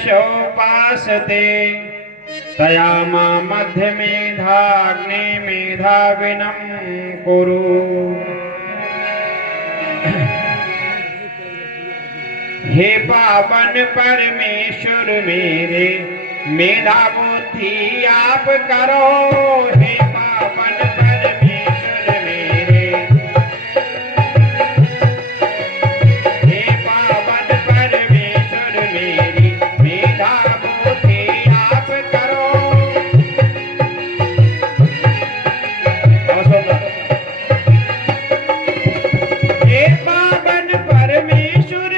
पितरशोपासते तया मा मध्य मेधाग्ने मेधाविनं कुरु। हे पावन परमेश्वर मेरे मेधा बुद्धि आप करो। हे पावन परमेश्वर मेरे, हे पावन परमेश्वर मेरी मेधा बुद्धि आप करो। हे पावन परमेश्वर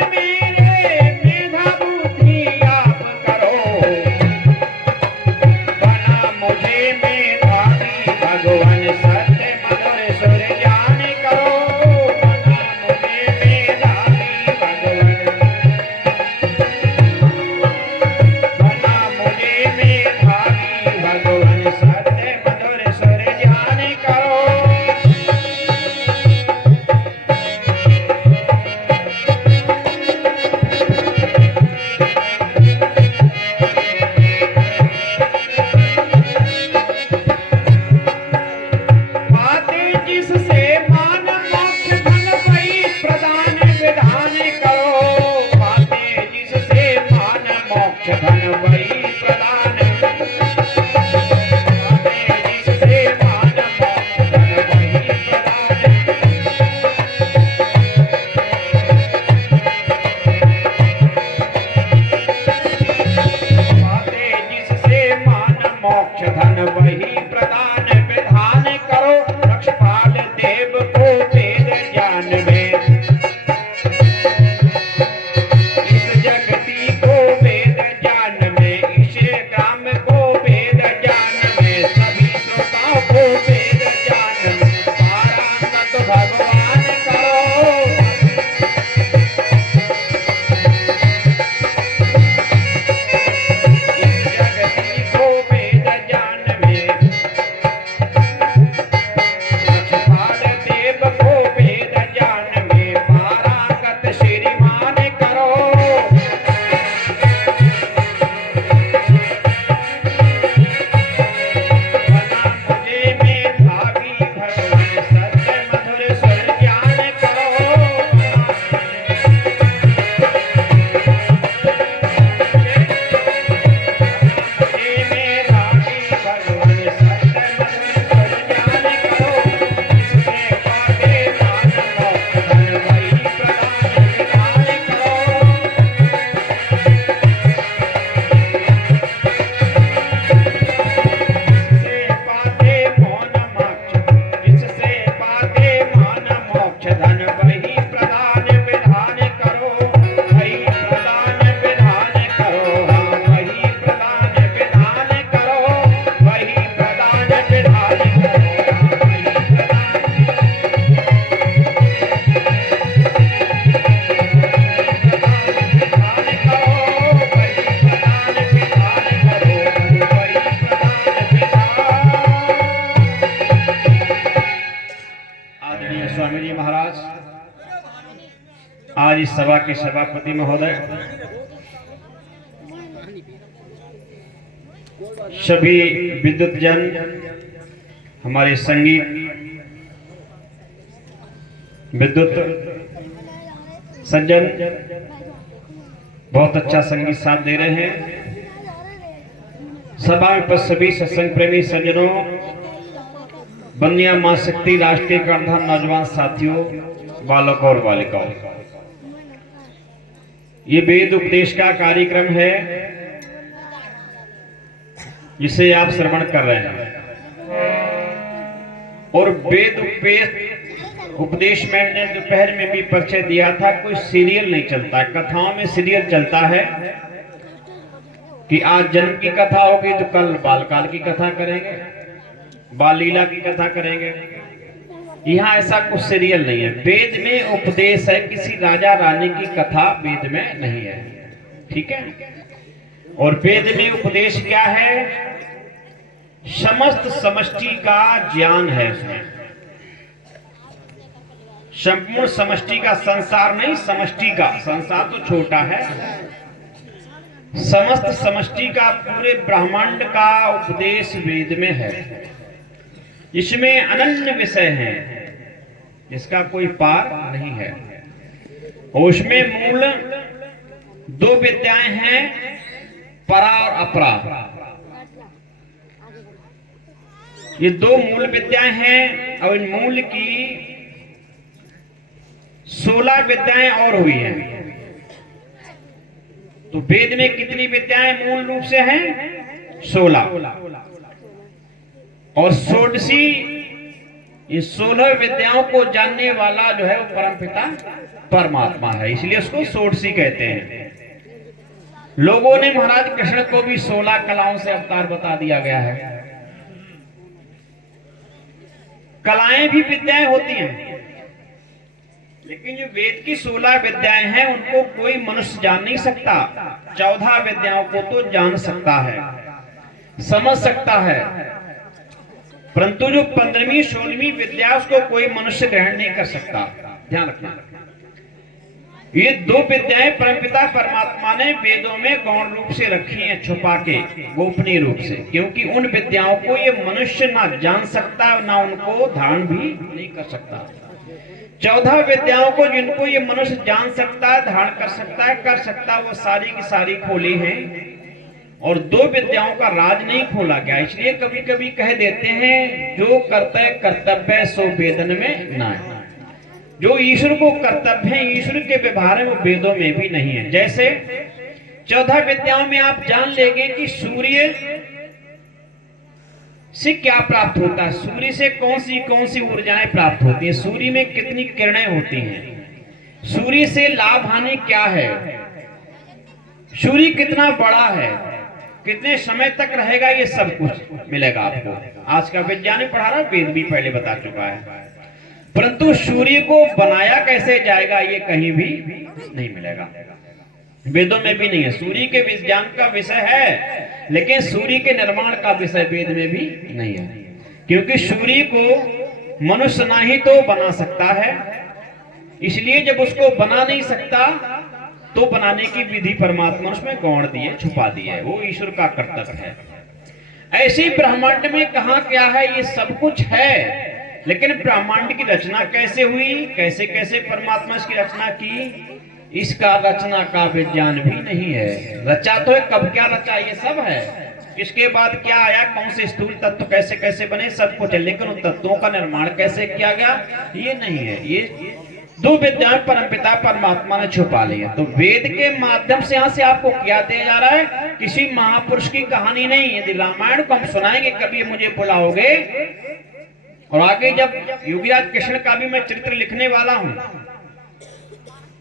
आज इस सभा के सभापति महोदय, सभी विद्युत जन, हमारे संगीत विद्युत सज्जन बहुत अच्छा संगीत साथ दे रहे हैं। सभा में उपस्थित सभी सत्संग प्रेमी सज्जनों, बंदिया मां शक्ति राष्ट्रीय कर्णधार नौजवान साथियों, बालकों और बालिकाओं, ये वेद उपदेश का कार्यक्रम है जिसे आप श्रवण कर रहे हैं। और वेद उपदेश मैंने दोपहर में भी परिचय दिया था, कोई सीरियल नहीं चलता है। कथाओं में सीरियल चलता है कि आज जन्म की कथा होगी तो कल बालकाल की कथा करेंगे, बाल लीला की कथा करेंगे, यहाँ ऐसा कुछ सीरियल नहीं है। वेद में उपदेश है, किसी राजा रानी की कथा वेद में नहीं है, ठीक है। और वेद में उपदेश क्या है? समस्त समष्टि का ज्ञान है उसमें, संपूर्ण समष्टि का, संसार नहीं समष्टि का, संसार तो छोटा है, समस्त समष्टि का, पूरे ब्रह्मांड का उपदेश वेद में है। इसमें अनन्य विषय हैं जिसका कोई पार नहीं है। और उसमें मूल दो विद्याएं हैं, परा और अपरा। ये दो मूल विद्याएं हैं और इन मूल की 16 विद्याएं और हुई हैं। तो वेद में कितनी विद्याएं मूल रूप से हैं? 16। और षोडशी, इस 16 विद्याओं को जानने वाला जो है वो परमपिता परमात्मा है, इसलिए उसको षोडशी कहते हैं। लोगों ने महाराज कृष्ण को भी 16 कलाओं से अवतार बता दिया गया है। कलाएं भी विद्याएं होती हैं, लेकिन जो वेद की 16 विद्याएं हैं उनको कोई मनुष्य जान नहीं सकता। 14 विद्याओं को तो जान सकता है, समझ सकता है, परंतु जो 15वीं 16वीं विद्या उसको कोई मनुष्य ग्रहण नहीं कर सकता। ध्यान रखना, ये दो विद्याएं परमपिता परमात्मा ने वेदों में गौण रूप से रखी हैं, छुपा के, गोपनीय रूप से, क्योंकि उन विद्याओं को ये मनुष्य ना जान सकता, ना उनको धारण भी नहीं कर सकता। 14 विद्याओं को जिनको ये मनुष्य जान सकता है, धारण कर सकता है, वो सारी की सारी खोली हैं। और 2 विद्याओं का राज नहीं खोला गया, इसलिए कभी कभी कह देते हैं जो कर्तव्य सो वेदन में ना है। जो ईश्वर को कर्तव्य है, ईश्वर के व्यवहार है, वो वेदों में भी नहीं है। जैसे 14 विद्याओं में आप जान लेंगे कि सूर्य से क्या प्राप्त होता है, सूर्य से कौन सी ऊर्जाएं प्राप्त होती हैं, सूर्य में कितनी किरणें होती हैं, सूर्य से लाभ हानि क्या है, सूर्य कितना बड़ा है, कितने समय तक रहेगा, ये सब कुछ मिलेगा आपको। आज का विज्ञान पढ़ा रहा, वेद भी पहले बता चुका है। परंतु सूर्य को बनाया कैसे जाएगा ये कहीं भी नहीं मिलेगा, वेदों में भी नहीं है। सूर्य के विज्ञान का विषय है, लेकिन सूर्य के निर्माण का विषय वेद में भी नहीं है, क्योंकि सूर्य को मनुष्य ना ही तो बना सकता है, इसलिए जब उसको बना नहीं सकता तो बनाने की विधि परमात्मा उसमें गौण दिए, छुपा दिए, वो ईश्वर का कर्तव्य है। ऐसे ब्रह्मांड में कहा क्या है, ये सब कुछ है, लेकिन ब्रह्मांड की रचना कैसे हुई, कैसे कैसे परमात्मा इसकी रचना की, इसका रचना का विज्ञान भी नहीं है। रचा तो है, कब क्या रचा ये सब है, इसके बाद क्या आया, कौन से स्थूल तत्व कैसे कैसे बने, सब कुछ है, लेकिन उन तत्वों का निर्माण कैसे किया गया ये नहीं है। ये 2 विद्याएं परमपिता परमात्मा ने छुपा ली है। तो वेद के माध्यम से यहाँ से आपको क्या दिया जा रहा है, किसी महापुरुष की कहानी नहीं। यदि रामायण को हम सुनाएंगे कभी मुझे बुलाओगे, और आगे जब योगीराज कृष्ण का भी मैं चरित्र लिखने वाला हूं,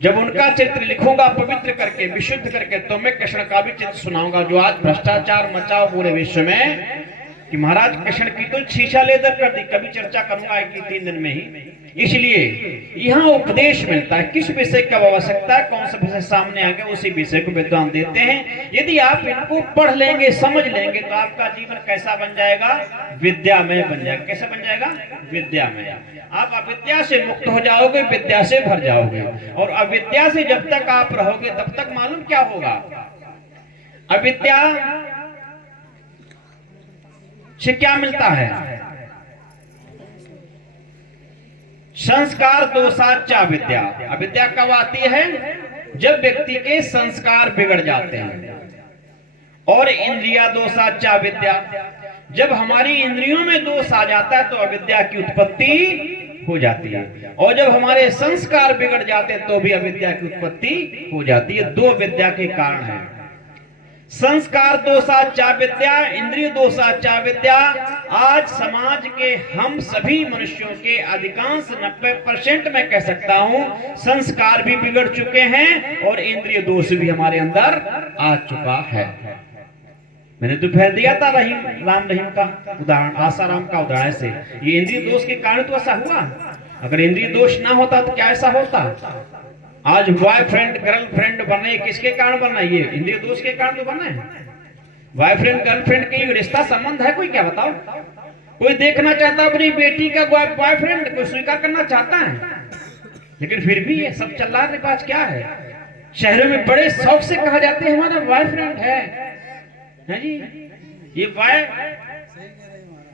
जब उनका चरित्र लिखूंगा पवित्र करके, विशुद्ध करके, तो मैं कृष्ण का भी चरित्र सुनाऊंगा, जो आज भ्रष्टाचार मचाओ पूरे विश्व में, कि महाराज कृष्ण की तो शीशा लेदर कर दी। कभी चर्चा करूंगा 1-3 दिन में ही। इसलिए यहाँ उपदेश मिलता है, किस विषय की आवश्यकता है, कौन सा विषय सामने आ गया, उसी विषय को विद्वान देते हैं। यदि आप इनको पढ़ लेंगे, समझ लेंगे, तो आपका जीवन कैसा बन जाएगा, विद्यामय बन जाएगा। कैसा बन जाएगा, विद्यामय। आप अविद्या से मुक्त हो जाओगे, विद्या से भर जाओगे। और अविद्या से जब तक आप रहोगे तब तक मालूम क्या होगा, अविद्या से क्या मिलता है, संस्कार दोषाचा विद्या। अविद्या कब आती है, जब व्यक्ति के संस्कार बिगड़ जाते हैं। और इंद्रिया दोषाचा विद्या, जब हमारी इंद्रियों में दोष आ जाता है तो अविद्या की उत्पत्ति हो जाती है। और जब हमारे संस्कार बिगड़ जाते हैं तो भी अविद्या की उत्पत्ति हो जाती है। 2 विद्या के कारण है, संस्कार दोषाचा विद्या, इंद्रिय दोषाचा विद्या। आज समाज के हम सभी मनुष्यों के अधिकांश 90% मैं कह सकता हूं संस्कार भी बिगड़ चुके हैं और इंद्रिय दोष भी हमारे अंदर आ चुका है। मैंने तो फैल दिया था राम रहीम का उदाहरण, आसाराम का उदाहरण से। ये इंद्रिय दोष के कारण तो ऐसा हुआ। अगर इंद्रिय दोष ना होता तो क्या ऐसा होता? आज बॉयफ्रेंड गर्लफ्रेंड बने किसके कारण बना? ये इंद्रिय दोष के कारण तो बना है। बॉयफ्रेंड गर्लफ्रेंड के रिश्ता संबंध है कोई? क्या बताओ? कोई देखना चाहता अपनी बेटी का बॉयफ्रेंड, कोई स्वीकार करना चाहता है, लेकिन फिर भी ये सब चल रहा है। पास क्या है, शहरों में बड़े शौक से कहा जाते हैं हमारा बॉयफ्रेंड है जी, ये बॉय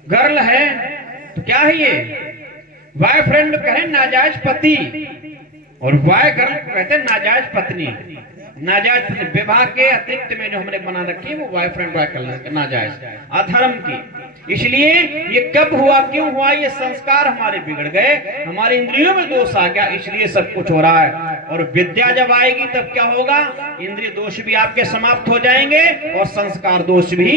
गर्ल है, तो क्या है ये? बॉयफ्रेंड कहे नाजायज पति और बॉय गर्ल कहते हैं नाजायज पत्नी। नाजायज विवाह के अतिरिक्त में जो हमने बना रखी है वो बॉयफ्रेंड बॉय नाजायज अधर्म की। इसलिए ये कब हुआ, क्यों हुआ? ये संस्कार हमारे बिगड़ गए, हमारे इंद्रियों में दोष आ गया, इसलिए सब कुछ हो रहा है। और विद्या जब आएगी तब क्या होगा? इंद्रिय दोष भी आपके समाप्त हो जाएंगे और संस्कार दोष भी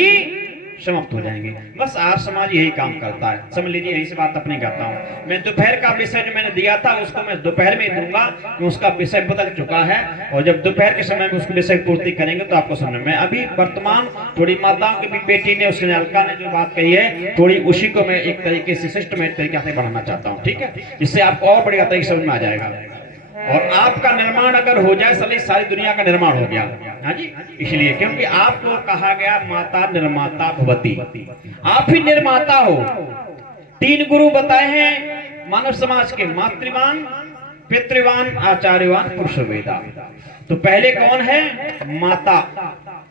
समाप्त हो जाएंगे। बस आज समाज यही काम करता है, समझ लीजिए। यही से बात अपनी करता हूँ मैं। दोपहर का विषय जो मैंने दिया था उसको मैं दोपहर में दूंगा, तो उसका विषय बदल चुका है, और जब दोपहर के समय में उसको विषय पूर्ति करेंगे तो आपको समझ में। अभी वर्तमान थोड़ी माताओं की भी बेटी ने, उसने अलका ने जो बात कही है, थोड़ी उसी को मैं एक तरीके से सिस्टमेटिक तरीके से बढ़ाना चाहता हूँ, ठीक है, जिससे आपको और बढ़िया तरीके समझ में आ जाएगा। और आपका निर्माण अगर हो जाए सारी दुनिया का निर्माण हो गया। हाँ जी, इसलिए क्योंकि आपको कहा गया माता निर्माता भवती, आप ही निर्माता हो। 3 गुरु बताए हैं मानव समाज के, मातृवान, पितृवान, आचार्यवान, पुरुष वेदा। तो पहले कौन है? माता।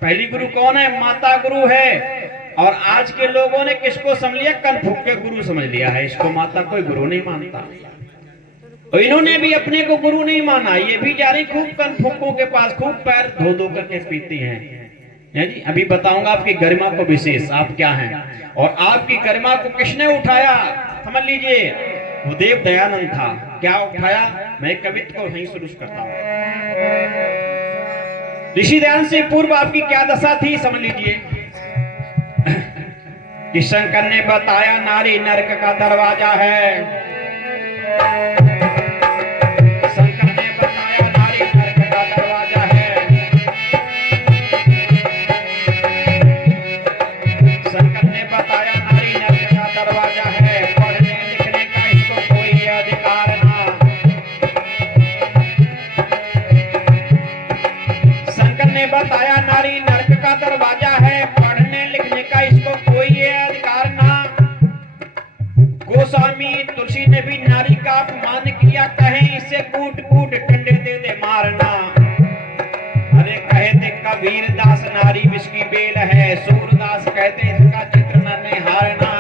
पहली गुरु कौन है? माता गुरु है। और आज के लोगों ने किसको समझ लिया? कनफूक के गुरु समझ लिया है इसको, माता कोई गुरु नहीं मानता। और इन्होंने भी अपने को गुरु नहीं माना, ये भी जा रही खूब कनफूकों के पास, खूब पैर धो धो करके पीती हैं जी। अभी बताऊंगा आपकी गरिमा को विशेष, आप क्या हैं, और आपकी गरिमा को किसने उठाया, समझ लीजिए। वो देव दयानंद था। क्या उठाया? मैं कवित्व को वहीं शुरू करता हूँ। ऋषि दयानंद से पूर्व आपकी क्या दशा थी, समझ लीजिए। कि शंकर ने बताया नारी नरक का दरवाजा है, बताया नारी नरक का दरवाजा है, पढ़ने लिखने का इसको कोई अधिकार ना। गोस्वामी तुलसी ने भी नारी का अपमान किया, कहें इसे कूट कूट डंडे दे दे मारना। अरे कहते कबीर दास नारी विष की बेल है, सूरदास कहते इसका चित्र न निहारना।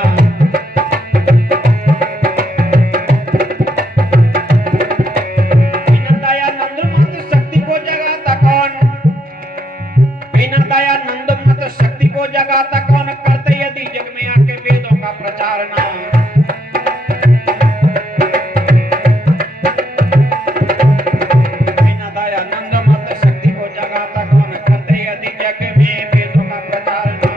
दयानंद मत शक्ति को जगाता कौन, करते यदि जग में आके वेदों का प्रचार ना। बिना दयानंद मत शक्ति को जगाता कौन, करते यदि जग में वेदों का प्रचार ना।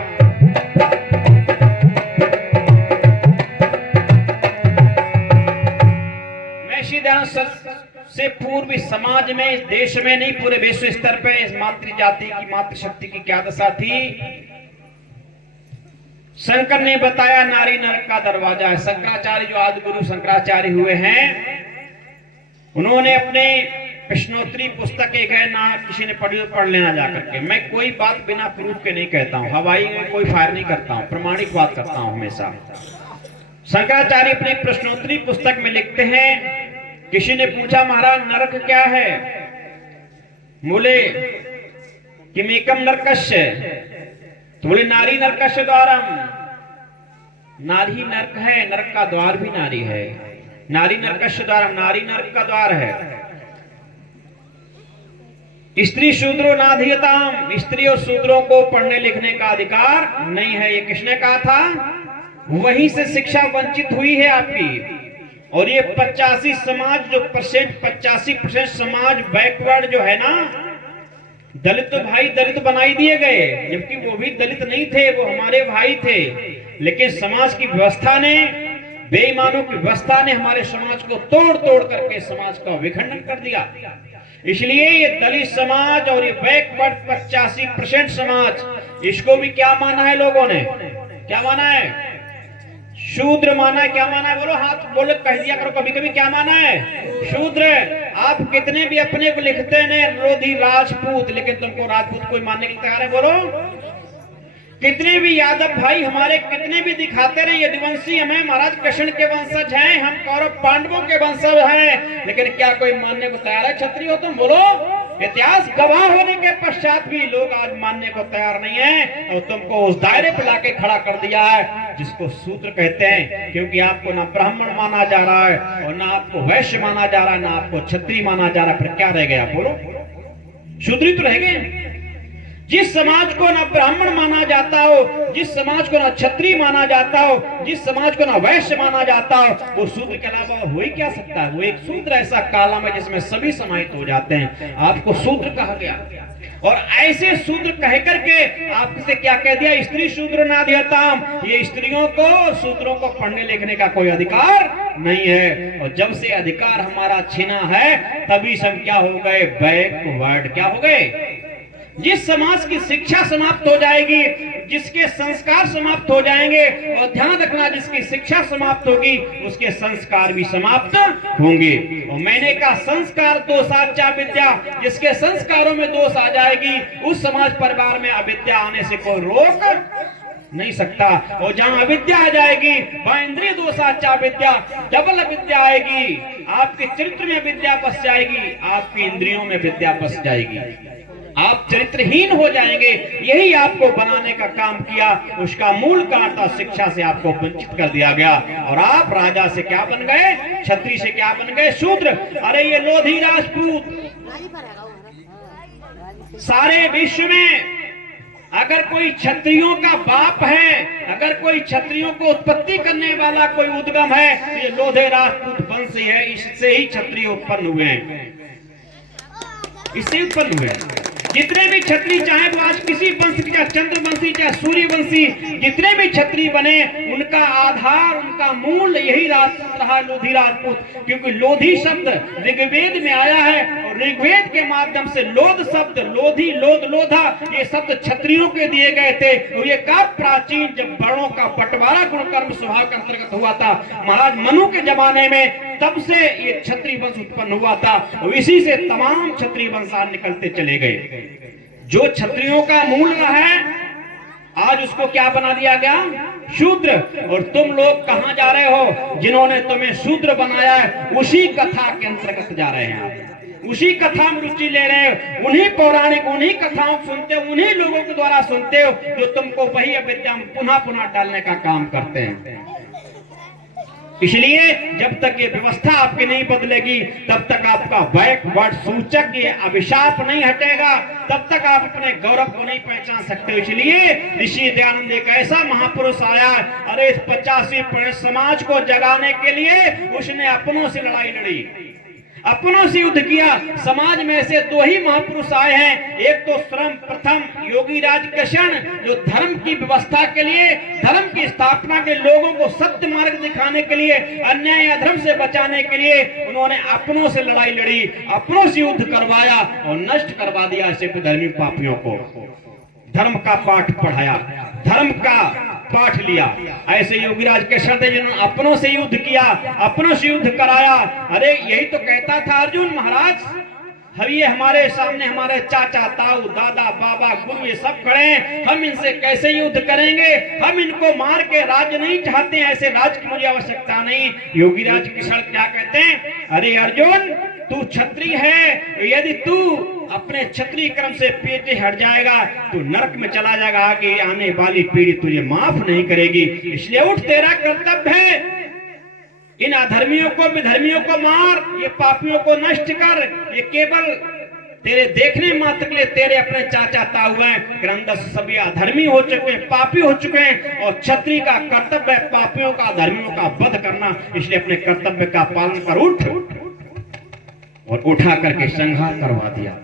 मैं सीधा से पूर्व समाज में, इस देश में नहीं पूरे विश्व स्तर पे इस मातृ जाति की, मातृशक्ति की क्या दशा थी। शंकर ने बताया नारी नरक का दरवाजा है। शंकराचार्य जो आदि गुरु शंकराचार्य हुए हैं, उन्होंने अपने प्रश्नोत्तरी पुस्तक एक है ना, किसी ने पढ़ लेना जाकर के। मैं कोई बात बिना प्रूफ के नहीं कहता हूं, हवाई में कोई फायर नहीं करता हूं, प्रमाणिक बात करता हूं हमेशा। शंकराचार्य अपनी प्रश्नोत्तरी पुस्तक में लिखते हैं, किसी ने पूछा महाराज नरक क्या है, बोले किमेकम नरकस्य, तो बोले नारी नरकस्य द्वारम। नारी नरक है, नरक का द्वार भी नारी है। नारी नरकस्य द्वारम, नारी नरक का द्वार है। स्त्री शूद्रो नाधियताम, स्त्री और शूद्रों को पढ़ने लिखने का अधिकार नहीं है, ये किसने कहा था? वहीं से शिक्षा वंचित हुई है आपकी। और ये 85 समाज जो 85% समाज बैकवर्ड जो है ना, दलित तो भाई दलित बनाई दिए गए, जबकि वो भी दलित नहीं थे, वो हमारे भाई थे। लेकिन समाज की व्यवस्था ने, बेईमानों की व्यवस्था ने हमारे समाज को तोड़ तोड़ करके समाज का विखंडन कर दिया। इसलिए ये दलित समाज और ये बैकवर्ड 85% समाज, इसको भी क्या माना है लोगों ने? क्या माना है? शूद्र माना, क्या माना है बोलो, हाथ बोलो, कह दिया करो कभी कभी, क्या माना है शूद्र। आप कितने भी अपने को लिखते हैं लोधी राजपूत, लेकिन तुमको राजपूत कोई मानने के लिए तैयार है बोलो। कितने भी यादव भाई हमारे कितने भी दिखाते रहे यदुवंशी हमें महाराज कृष्ण के वंशज हैं, हम कौरव पांडवों के वंशज हैं, लेकिन क्या कोई मानने को तैयार है क्षत्रिय हो तुम बोलो। इतिहास गवाह होने के पश्चात भी लोग आज मानने को तैयार नहीं है, और तुमको उस दायरे पर लाके खड़ा कर दिया है जिसको शूद्र कहते हैं, क्योंकि आपको ना ब्राह्मण माना जा रहा है और ना आपको वैश्य माना जा रहा है, ना आपको क्षत्रिय माना जा रहा है, फिर क्या रह गया बोलो, शूद्र तो रह गए। जिस समाज को ना ब्राह्मण माना जाता हो, जिस समाज को ना क्षत्रिय माना जाता हो, जिस समाज को ना वैश्य माना जाता हो, वो शूद्र के अलावा हो ही क्या सकता है। वो एक शूद्र ऐसा कालम है जिसमें सभी समाहित हो जाते हैं, आपको शूद्र कहा गया। और ऐसे शूद्र कह करके आपसे क्या कह दिया, स्त्री शूद्र ना दियाताम, ये स्त्रियों को शूद्रों को पढ़ने लिखने का कोई अधिकार नहीं है। और जब से अधिकार हमारा छीना है तभी से हम क्या हो गए, बैकवर्ड क्या हो गए। जिस समाज की शिक्षा समाप्त हो जाएगी, जिसके संस्कार समाप्त हो जाएंगे, और ध्यान रखना जिसकी शिक्षा समाप्त होगी उसके संस्कार भी समाप्त होंगे। और मैंने कहा संस्कार दोषाचा विद्या, जिसके संस्कारों में दोष आ जाएगी उस समाज परिवार में अविद्या आने से कोई रोक नहीं सकता। और जहां अविद्या आ जाएगी वहां इंद्रिय दोषाचा विद्या, डबल विद्या आएगी, आपके चरित्र में विद्या बस जाएगी, आपकी इंद्रियों में विद्या बस जाएगी, आप चरित्रहीन हो जाएंगे। यही आपको बनाने का काम किया, उसका मूल कारण था शिक्षा से आपको वंचित कर दिया गया, और आप राजा से क्या बन गए, क्षत्रिय से क्या बन गए, शूद्र। अरे ये लोधी राजपूत सारे विश्व में अगर कोई क्षत्रियों का बाप है, अगर कोई क्षत्रियों को उत्पत्ति करने वाला कोई उद्गम है, तो ये लोधे राजपूत वंश है, इससे ही क्षत्रिय उत्पन्न हुए हैं, इससे उत्पन्न हुए। जितने भी क्षत्रिय चाहे वो आज किसी वंश के, चाहे चंद्रवंशी चाहे सूर्यवंशी, जितने भी क्षत्रिय बने उनका आधार, उनका मूल यही राजपूत रहा, लोधी राजपूत। क्योंकि लोधी शब्द ऋग्वेद में आया है, और ऋग्वेद के माध्यम से लोध शब्द, लोधी, लोध, लोधा, ये शब्द क्षत्रियों के दिए गए थे। और ये कब प्राचीन जब वर्णों का बंटवारा गुण कर्म स्वभाव के अंतर्गत हुआ था, महाराज मनु के जमाने में, तब से ये क्षत्रिय वंश उत्पन्न हुआ था, और इसी से तमाम क्षत्रिय वंश निकलते चले गए। जो क्षत्रियों का मूल है आज उसको क्या बना दिया गया, शूद्र। और तुम लोग कहां जा रहे हो, जिन्होंने तुम्हें शूद्र बनाया है उसी कथा के अंतर्गत जा रहे हैं आप, उसी कथा में रुचि ले रहे हो, उन्हीं पौराणिक, उन्हीं कथाओं को सुनते हो, उन्हीं लोगों के द्वारा सुनते हो जो तुमको वही अविद्या में पुनः पुनः डालने का काम करते हैं। इसलिए जब तक ये व्यवस्था आपकी नहीं बदलेगी तब तक आपका बैकवर्ड सूचक, ये अभिशाप नहीं हटेगा, तब तक आप अपने गौरव को नहीं पहचान सकते। इसलिए ऋषि दयानंद एक ऐसा महापुरुष आया, अरे इस 85% समाज को जगाने के लिए उसने अपनों से लड़ाई लड़ी, अपनों से युद्ध किया। समाज में ऐसे दो ही महापुरुष आए हैं, एक तो सर्वप्रथम योगीराज कृष्ण, जो धर्म की व्यवस्था के लिए, धर्म की स्थापना के, लोगों को सत्य मार्ग दिखाने के लिए, अन्याय अधर्म से बचाने के लिए उन्होंने अपनों से लड़ाई लड़ी, अपनों से युद्ध करवाया और नष्ट करवा दिया ऐसे धर्मी पापियों को। धर्म का पाठ पढ़ाया, धर्म का पाठ लिया। ऐसे योगीराज कृष्ण थे जिन्होंने अपनों से युद्ध किया, अपनों से युद्ध कराया। अरे यही तो कहता था अर्जुन महाराज, हम ये हमारे सामने हमारे चाचा, ताऊ, दादा, बाबा, गुरु ये सब खड़े हैं, हम इनसे कैसे युद्ध करेंगे, हम इनको मार के राज्य नहीं चाहते हैं, ऐसे राज्य की मुझे आवश्यकता नहीं। योगीराज कृष्ण क्या कहते हैं, अरे अर्जुन तू क्षत्रिय है, यदि तू अपने क्षत्रिय कर्म से पीछे हट जाएगा तो नरक में चला जाएगा, आगे आने वाली पीढ़ी तुझे माफ नहीं करेगी। इसलिए उठ, तेरा कर्तव्य है, इन अधर्मियों को, विधर्मियों को मार, ये पापियों को नष्ट कर। ये केवल तेरे देखने मात्र के लिए तेरे अपने चाचा ताऊ हैं, अंदर सभी अधर्मी हो चुके हैं, पापी हो चुके हैं, और क्षत्रिय का कर्तव्य है पापियों का, अधर्मियों का वध करना। इसलिए अपने कर्तव्य का पालन कर उठ, और उठा करके संहार करवा दिया।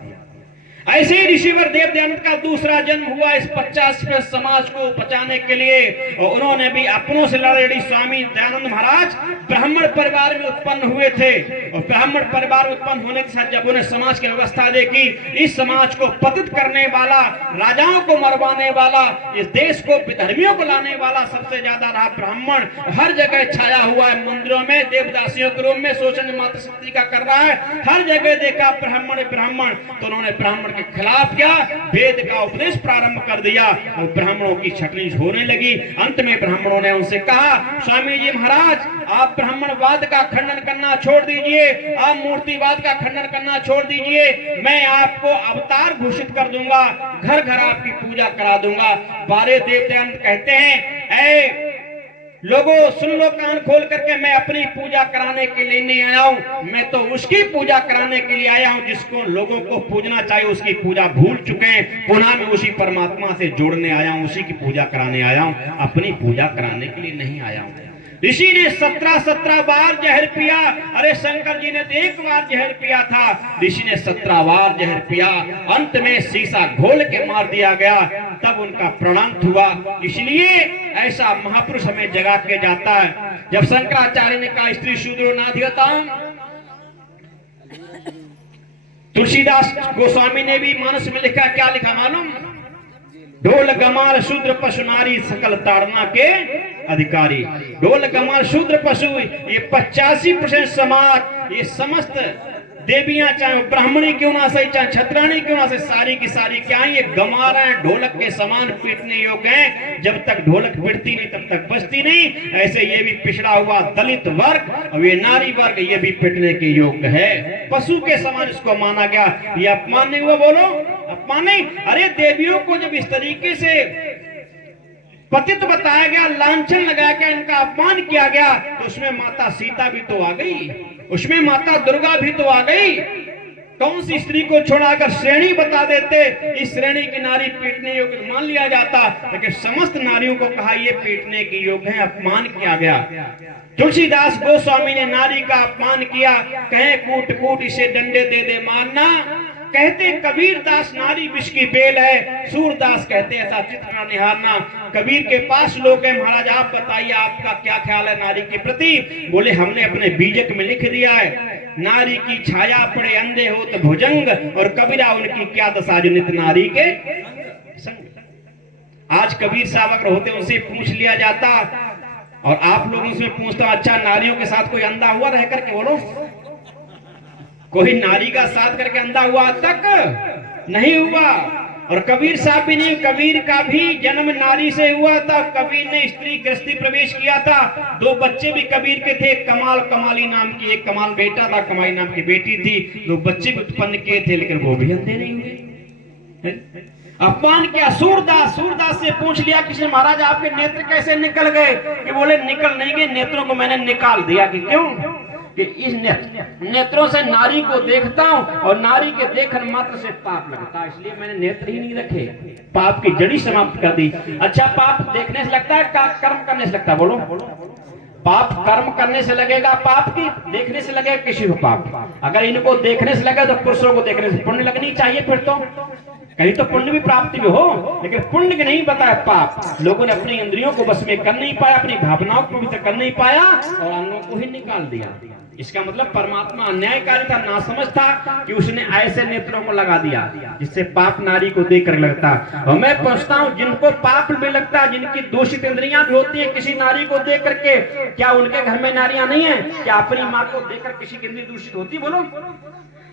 ऐसे ही ऋषिवर देव दयानंद का दूसरा जन्म हुआ इस 50वें समाज को बचाने के लिए, और उन्होंने भी अपनों से लड़ी। स्वामी दयानंद महाराज ब्राह्मण परिवार में उत्पन्न हुए थे, और ब्राह्मण परिवार में उत्पन्न होने के साथ जब उन्हें समाज की व्यवस्था देखी, इस समाज को पतित करने वाला, राजाओं को मरवाने वाला, इस देश को विधर्मियों को लाने वाला सबसे ज्यादा रहा ब्राह्मण। हर जगह छाया हुआ है, मंदिरों में देवदासियों के रूप में शोषण माता शक्ति का कर रहा है, हर जगह देखा ब्राह्मण ब्राह्मण। तो उन्होंने ब्राह्मण के खिलाफ क्या वेद का उपदेश प्रारंभ कर दिया, और ब्राह्मणों की छटनी होने लगी। अंत में ब्राह्मणों ने उनसे कहा, स्वामी जी महाराज, आप ब्राह्मणवाद का खंडन करना छोड़ दीजिए, आप मूर्तिवाद का खंडन करना छोड़ दीजिए, मैं आपको अवतार घोषित कर दूंगा, घर घर आपकी पूजा करा दूंगा। बारे देव दयानंद कहते हैं, ऐ लोगों सुन लो कान खोल करके, मैं अपनी पूजा कराने के लिए नहीं आया हूं, मैं तो उसकी पूजा कराने के लिए आया हूं जिसको लोगों को पूजना चाहिए, उसकी पूजा भूल चुके हैं। पुनः मैं उसी परमात्मा से जोड़ने आया हूं, उसी की पूजा कराने आया हूं, अपनी पूजा कराने के लिए नहीं आया हूं। ऋषि ने 17 बार जहर पिया। अरे शंकर जी ने तो एक बार जहर पिया था, ऋषि ने 17 बार जहर पिया। अंत में शीशा घोल के मार दिया गया, तब उनका प्राणांत हुआ। इसलिए ऐसा महापुरुष हमें जगा के जाता है। जब शंकराचार्य ने कहा स्त्री शूद्रो नाधियताम, तुलसीदास गोस्वामी ने भी मानस में लिखा, क्या लिखा मालूम? ढोल गमार शूद्र पशु नारी सकल ताड़ना के अधिकारी। ढोल गमार शूद्र पशु, ये 85% समाज, ये समस्त देवियां, चाहे ब्राह्मणी क्यों ना सही, चाहे छत्राणी क्यों ना सही, सारी की सारी क्या है, ये गमार हैं, ढोलक के समान पीटने योग्य हैं। जब तक ढोलक पीटती नहीं तब तक बजती नहीं। ऐसे ये भी पिछड़ा हुआ दलित वर्ग, और ये नारी वर्ग, ये भी पीटने के योग्य है। पशु के समान इसको माना गया। ये अपमान नहीं हुआ? बोलो अपमान नहीं। अरे देवियों को जब इस तरीके से पतित बताया गया, लांछन लगाया गया, इनका अपमान किया गया, तो उसमें माता सीता भी तो आ गई, उसमें माता दुर्गा भी तो आ गई। कौन सी स्त्री को छोड़ा, अगर श्रेणी बता देते, इस श्रेणी की नारी पीटने योग्य मान लिया जाता, लेकिन समस्त नारियों को कहा ये पीटने की योग्य है, अपमान किया गया। तुलसीदास गोस्वामी ने नारी का अपमान किया, कहे कूट कूट इसे डंडे दे दे मारना। कहते कबीर दास नारी विष की बेल है, सूरदास कहते ऐसा चित्र निहारना। कबीर के पास लोग हैं, महाराज आप बताइए आपका क्या ख्याल है नारी के प्रति? बोले हमने अपने बीजक में लिख दिया है, नारी की छाया पड़े अंधे हो तो भुजंग, और कबीरा उनकी क्या दशा जो नित नारी के संग। आज कबीर साहब अगर होते उनसे पूछ लिया जाता, और आप लोगों से पूछता, अच्छा नारियों के साथ कोई अंधा हुआ रह करके? बोलो कोई नारी का साथ करके अंधा हुआ तक नहीं हुआ। और कबीर साहब भी नहीं, कबीर का भी जन्म नारी से हुआ था। कबीर ने स्त्री गृहस्थी प्रवेश किया था। 2 बच्चे भी कबीर के थे, कमाल कमाली नाम की, एक कमाल बेटा था, कमाली नाम की बेटी थी। 2 बच्चे भी उत्पन्न किए थे, लेकिन वो भी अंधे नहीं हुए। अपमान किया। सूरदास से पूछ लिया किसी ने, महाराज आपके नेत्र कैसे निकल गए? कि बोले निकल नहीं गए, नेत्रों को मैंने निकाल दिया। कि क्यों? कि इस नेत्रों से नारी को देखता हूं, और नारी के देखन मात्र से पाप लगता है, इसलिए मैंने नेत्र ही नहीं रखे, पाप की जड़ी समाप्त कर दी। अच्छा पाप देखने से लगता है, कर्म करने से लगता है? बोलो पाप कर्म करने से लगेगा पाप की, देखने से लगेगा किसी को पाप? अगर इनको देखने से लगे तो पुरुषों को देखने से पुण्य लगनी चाहिए, फिर तो कहीं तो पुण्य भी प्राप्ति भी हो, लेकिन पुण्य के नहीं पता है पाप। लोगों ने अपनी इंद्रियों को बस में कर नहीं पाया, अपनी भावनाओं को पवित्र कर नहीं पाया, और अंगों को ही निकाल दिया। इसका मतलब परमात्मा अन्यायकारी था, नासमझ था, कि उसने ऐसे नेत्रों को लगा दिया जिससे पाप नारी को देख कर लगता। और मैं पूछता हूँ, जिनको पाप भी लगता, जिनकी दूषित इंद्रियां भी होती है किसी नारी को देख करके, क्या उनके घर में नारियां नहीं है? क्या अपनी माँ को देखकर किसी की इंद्रिय दूषित होती? बोलो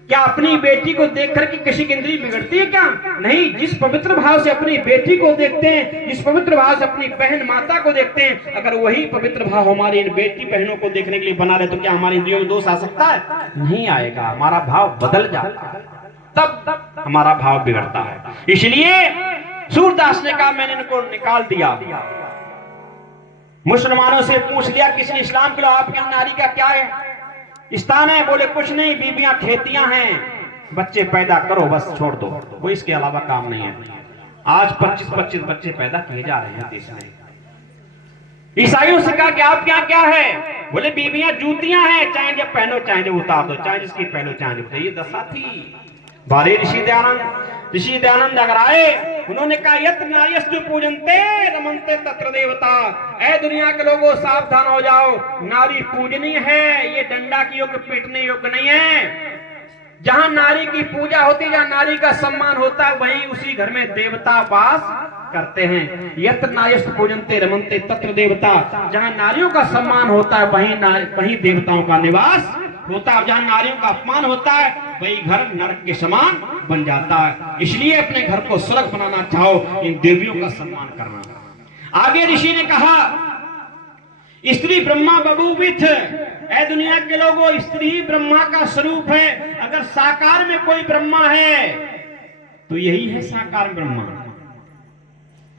क्या अपनी बेटी को देखकर के किसी की इंद्रिय बिगड़ती है? क्या नहीं। जिस पवित्र भाव से अपनी बेटी को देखते हैं, जिस पवित्र भाव से अपनी बहन माता को देखते हैं, अगर वही पवित्र भाव हमारी इन बेटी बहनों को देखने के लिए बना रहे, तो क्या हमारी इंद्रियों में दोष आ सकता है? नहीं आएगा। हमारा भाव बदल जाता है, तब हमारा भाव बिगड़ता है। इसलिए सूरदास ने कहा मैंने इनको निकाल दिया। मुसलमानों से पूछ लिया किसी ने, इस्लाम के लिए आपके यहाँ नारी का क्या है स्थान है? बोले कुछ नहीं, बीबियां खेतियां हैं, बच्चे पैदा करो बस, छोड़ दो, कोई इसके अलावा काम नहीं है। आज 25-25 बच्चे पैदा किए जा रहे हैं देश में। ईसाइयों से कहा कि आप यहाँ क्या है? बोले बीबियां जूतियां हैं, चाहे जब पहनो चाहे जब उतार दो, चाहे जिसकी पहनो चाहे जब। ये दशा थी। बारे ऋषि दयानंद अगर आए, उन्होंने कहा यत नार्यस्तु पूजन्ते रमन्ते तत्र देवता। ऐ दुनिया के लोगों सावधान हो जाओ, नारी पूजनीय है, ये डंडा की योग्य पीटने योग्य नहीं है। जहां नारी की पूजा होती है, जहां नारी का सम्मान होता है, वहीं उसी घर में देवता वास करते हैं। यत नार्यस्तु पूजन्ते रमन्ते तत्र देवता। जहां नारियों का सम्मान होता है वहीं देवताओं का निवास होता है। जहां नारियों का अपमान होता है वही घर नरक के समान बन जाता है। इसलिए अपने घर को स्वर्ग बनाना चाहो, इन देवियों का सम्मान करना। आगे ऋषि ने कहा स्त्री ब्रह्मा बभूविथ। ऐ दुनिया के लोगों, स्त्री ब्रह्मा का स्वरूप है। अगर साकार में कोई ब्रह्मा है तो यही है साकार ब्रह्मा।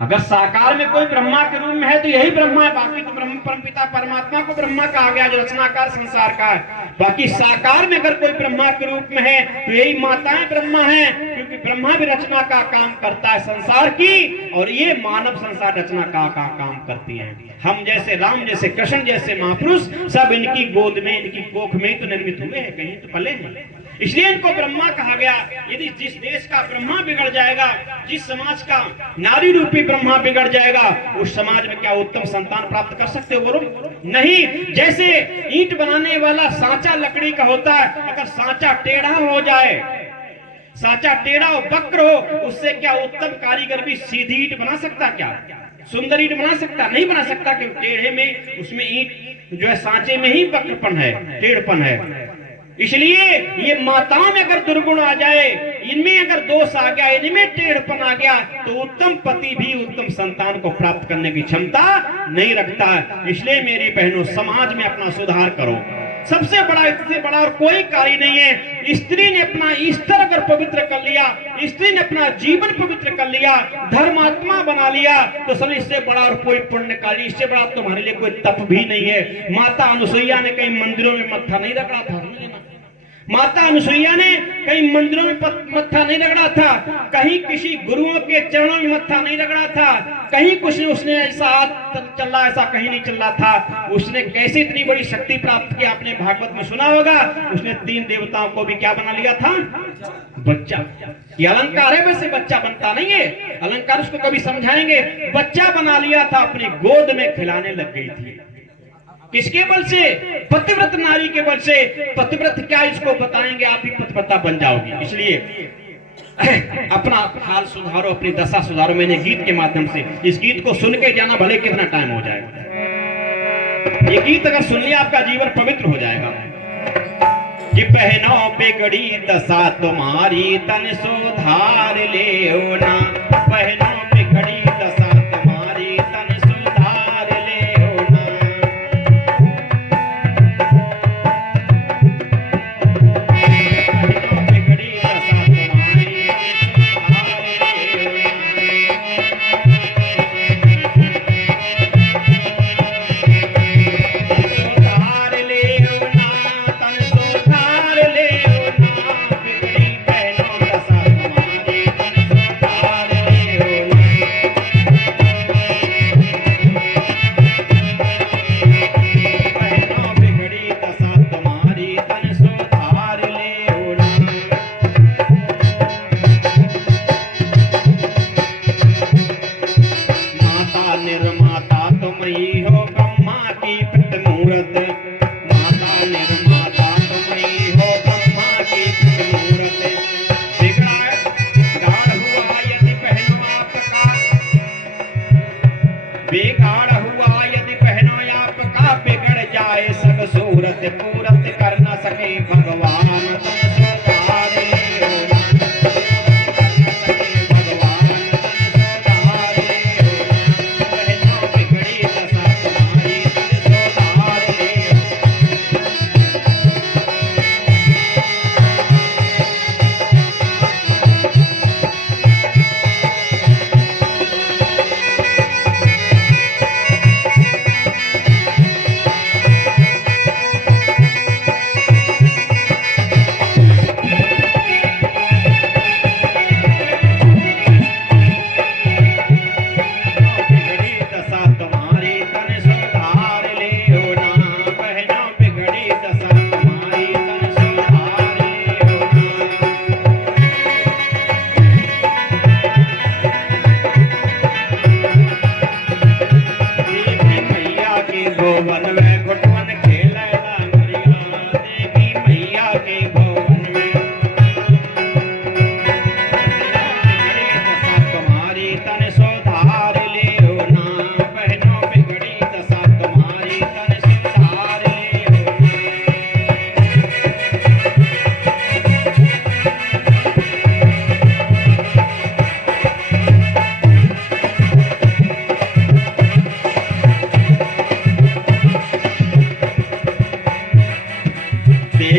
अगर साकार में कोई ब्रह्मा के रूप में है तो यही ब्रह्मा है। बाकी तो ब्रह्म परमपिता परमात्मा को ब्रह्मा कहा गया जो रचनाकार संसार का है। बाकी साकार में अगर कोई ब्रह्मा के रूप में है तो यही माताएं ब्रह्मा है, क्योंकि ब्रह्मा भी रचना का काम करता है संसार की, और ये मानव संसार रचना का काम करती है। हम जैसे राम जैसे कृष्ण जैसे महापुरुष सब इनकी गोद में, इनकी कोख में तो निर्मित हुए हैं, कहीं तो पले हैं। इसलिए इनको ब्रह्मा कहा गया। यदि जिस देश का ब्रह्मा बिगड़ जाएगा, जिस समाज का नारी रूपी ब्रह्मा बिगड़ जाएगा, उस समाज में क्या उत्तम संतान प्राप्त कर सकते हो? बोलो नहीं। जैसे ईंट बनाने वाला सांचा लकड़ी का होता है, अगर सांचा टेढ़ा हो जाए, सांचा टेढ़ा हो, वक्र हो, उससे क्या उत्तम कारीगर भी सीधी ईंट बना सकता? क्या सुंदर ईंट बना सकता? नहीं बना सकता, क्योंकि टेढ़े में उसमें ईंट जो है सांचे में ही वक्रपन है, टेढ़पन है। इसलिए ये माताओं में अगर दुर्गुण आ जाए, इनमें अगर दोष आ गया, इनमें टेढ़पन आ गया, तो उत्तम पति भी उत्तम संतान को प्राप्त करने की क्षमता नहीं रखता। इसलिए मेरी बहनों, समाज में अपना सुधार करो। सबसे बड़ा, इससे बड़ा और कोई कार्य नहीं है। स्त्री ने अपना स्तर अगर पवित्र कर लिया, स्त्री ने अपना जीवन पवित्र कर लिया, धर्मात्मा बना लिया, तो सब इससे बड़ा और कोई पुण्य कार्य, इससे बड़ा तुम्हारे लिए कोई तप भी नहीं है। माता अनुसुईया ने कहीं मंदिरों में मत्था नहीं रगड़ा था। माता अनुसुईया ने कहीं मंदिरों में मत्था नहीं रगड़ा था, कहीं किसी गुरुओं के चरणों में मत्था नहीं रगड़ा था, कहीं कुछ उसने ऐसा हाथ चल रहा, ऐसा कहीं नहीं चल रहा था। उसने कैसे इतनी बड़ी शक्ति प्राप्त की? आपने भागवत में सुना होगा, उसने 3 देवताओं को भी क्या बना लिया था? बच्चा। ये अलंकार है, वैसे बच्चा बनता नहीं है, अलंकार उसको कभी समझाएंगे। बच्चा बना लिया था, अपनी गोद में खिलाने लग गई थी। किसके बल से? पतिव्रत नारी के बल से। पतिव्रत क्या, इसको बताएंगे, आप ही पतिव्रता बन जाओगी। इसलिए अपना हाल सुधारो, अपनी दशा सुधारो। मैंने गीत के माध्यम से, इस गीत को सुन के जाना भले कितना टाइम हो जाएगा, ये गीत अगर सुन लिया आपका जीवन पवित्र हो जाएगा। कि बहनों बिगड़ी दशा तुम्हारी, तन सुधार ले ना। बहनों बिगड़ी दशा तुम्हारी, तन सुधार ले ना। बहनों बिगड़ी दशा तुम्हारी, सुधार ले ना। तन सुधार ले ना। बिगड़ी बहनों दशा तुम्हारी, तन सुधार ले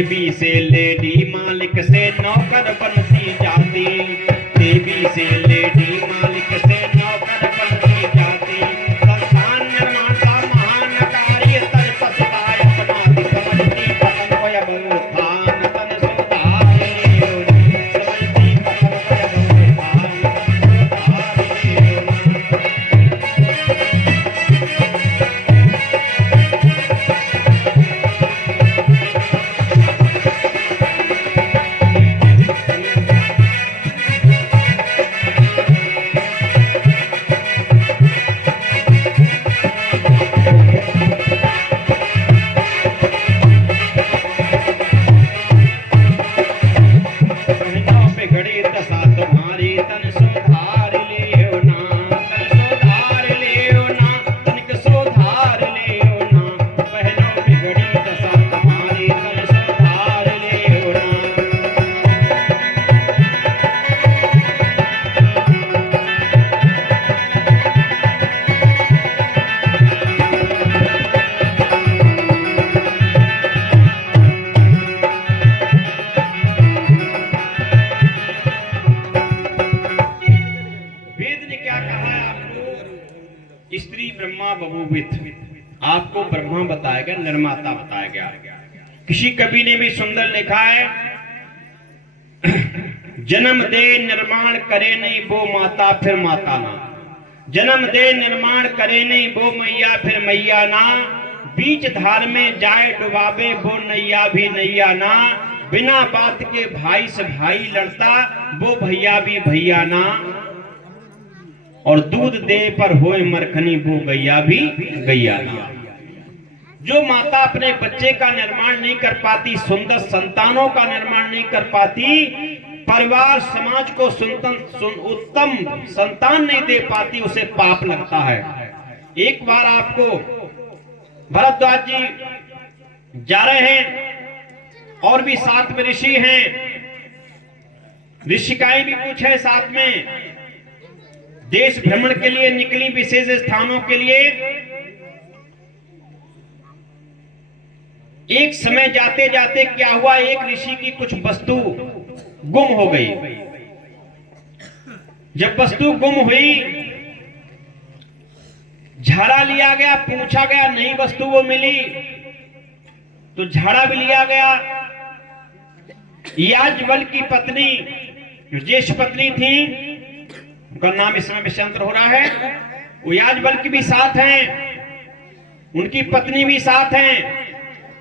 देवी से लेडी मालिक से नौकर बनती जाती, देवी से लेडी मालिक से नौकर बनती जाती, संस्थान निर्माता महान कार्य तन पछताए अपना समझती पतन होय बहुथान तन सुधारे, समझती पतन होय बहुथान स्त्री ब्रह्मा बभूवित, आपको ब्रह्मा बताया गया, निर्माता बताया गया। किसी कवि ने भी सुंदर लिखा है, जन्म दे निर्माण करे नहीं वो माता फिर माता ना, जन्म दे निर्माण करे नहीं वो मैया फिर मैया ना, बीच धार में जाए डुबावे वो नैया भी नैया ना, बिना बात के भाई से भाई लड़ता वो भैया भी भैया ना, और दूध दे पर होए मरखनी वो गैया भी गैया ना। जो माता अपने बच्चे का निर्माण नहीं कर पाती, सुंदर संतानों का निर्माण नहीं कर पाती, परिवार समाज को उत्तम संतान नहीं दे पाती, उसे पाप लगता है। एक बार आपको भरद्वाज जी जा रहे हैं और भी साथ में ऋषि हैं, ऋषिकाएं भी कुछ है साथ में, देश भ्रमण के लिए निकली विशेष स्थानों के लिए। एक समय जाते जाते क्या हुआ, एक ऋषि की कुछ वस्तु गुम हो गई। जब वस्तु गुम हुई, झाड़ा लिया गया, पूछा गया, नहीं वस्तु वो मिली, तो झाड़ा भी लिया गया। याज्ञवल्क्य की पत्नी जो ज्येष्ठ पत्नी थी, उनका नाम इस समय विषयांतर हो रहा है, वो याज्ञवल्क्य भी साथ हैं, उनकी पत्नी भी साथ हैं,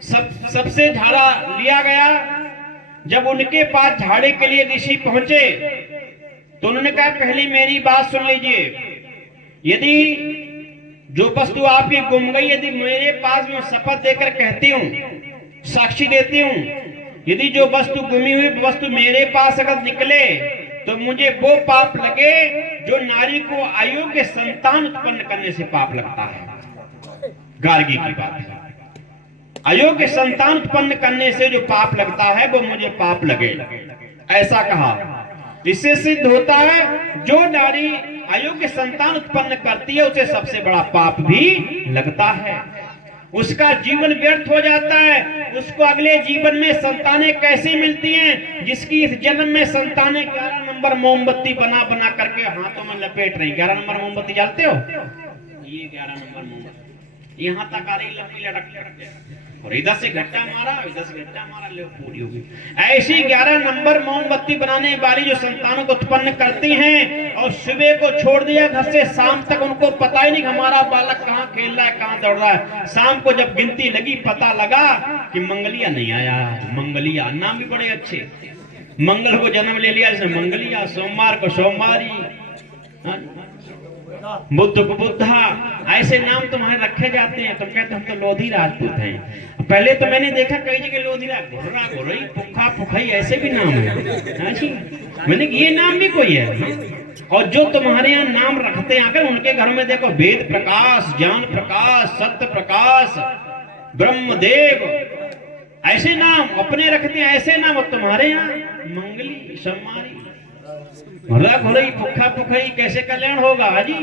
सबसे झाड़ा लिया गया। जब उनके पास झाड़े के लिए ऋषि पहुंचे तो उन्होंने कहा, पहले मेरी बात सुन लीजिए, यदि जो वस्तु आपकी गुम गई, यदि मेरे पास में शपथ देकर कहती हूं, साक्षी देती हूं, यदि जो वस्तु गुमी हुई वस्तु मेरे पास अगर निकले तो मुझे वो पाप लगे जो नारी को अयोग्य संतान उत्पन्न करने से पाप लगता है। गार्गी की बात है, अयोग्य संतान उत्पन्न करने से जो पाप लगता है वो मुझे पाप लगे, ऐसा कहा। इससे सिद्ध होता है जो नारी अयोग्य संतान उत्पन्न करती है उसे सबसे बड़ा पाप भी लगता है, उसका जीवन व्यर्थ हो जाता है। उसको अगले जीवन में संतानें कैसे मिलती हैं, जिसकी इस जन्म में संतानें 11 नंबर मोमबत्ती बना बना करके हाथों में लपेट रही। 11 नंबर मोमबत्ती जानते हो, ये 11 नंबर मोमबत्ती यहाँ तक आ रही, लपी लटक और इधर से घट्टा मारा, इधर से घट्टा मारा, ले पूरी हो गई। ऐसी 11 नंबर मोमबत्ती बनाने वाली जो संतानों को उत्पन्न करती हैं, और सुबह को छोड़ दिया घर से, शाम तक उनको पता ही नहीं हमारा बालक कहाँ खेल रहा है, कहाँ दौड़ रहा है। शाम को जब गिनती लगी, पता लगा कि मंगलिया नहीं आया। मंगलिया नाम भी बड़े अच्छे, मंगल को जन्म ले लिया इसने मंगलिया, सोमवार को सोमवारी, बुद्ध को बुद्धा, ऐसे नाम तुम्हारे रखे जाते हैं। तो कहते हम तो लोधी राजपूत हैं। पहले तो मैंने देखा कई जगह लोधी घुर्रा घुर्री, पुखा पुखई, ऐसे भी नाम है। मैंने ये नाम भी कोई है। और जो तुम्हारे यहाँ नाम रखते हैं आकर, उनके घर में देखो वेद प्रकाश, ज्ञान प्रकाश, सत्य प्रकाश, ब्रह्मदेव, ऐसे नाम अपने रखते हैं, ऐसे नाम। और तुम्हारे यहाँ मंगली सम्मारी, घुर्रा घुरई, पुखा पुखई, कैसे कल्याण होगा जी?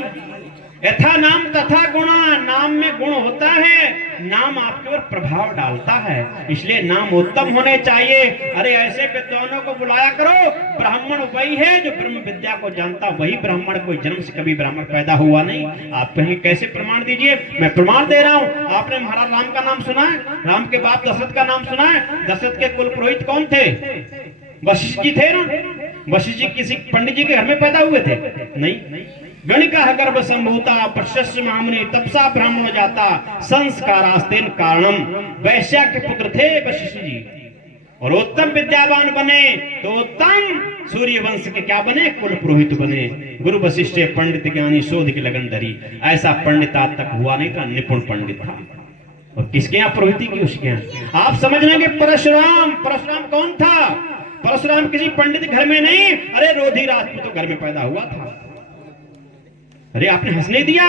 यथा नाम तथा गुणा, नाम में गुण होता है, नाम आपके ऊपर प्रभाव डालता है, इसलिए नाम उत्तम होने चाहिए। अरे ऐसे विद्वानों को बुलाया करो। ब्राह्मण वही है जो ब्रह्म विद्या को जानता, वही ब्राह्मण। कोई जन्म से कभी ब्राह्मण पैदा हुआ नहीं। आप कहीं कैसे प्रमाण दीजिए? मैं प्रमाण दे रहा हूं। आपने महाराज राम का नाम सुना है? राम के बाप दशरथ का नाम सुना है? दशरथ के कुल पुरोहित कौन थे? वशिष्ठ जी थे ना। वशिष्ठ जी किसी पंडित जी के घर में पैदा हुए थे? नहीं। गणिका गर्भ संभूता प्रशस्य मामने तपसा ब्राह्मण जाता संस्कारास्तेन कारणम। वैश्या के पुत्र थे वशिष्ठ जी, और उत्तम विद्यावान बने तो उत्तम सूर्य वंश के क्या बने? कुल पुरोहित बने। गुरु वशिष्ठ पंडित ज्ञानी शोध की लगन धरी। ऐसा पंडित आज तक हुआ नहीं था, निपुण पंडित था। और किसके यहाँ पुरोहिती की? उसके यहाँ। आप समझ लेंगे परशुराम कौन था? परशुराम किसी पंडित घर में नहीं, अरे रोधी राजपूत तो घर में पैदा हुआ था। अरे आपने हंसने दिया?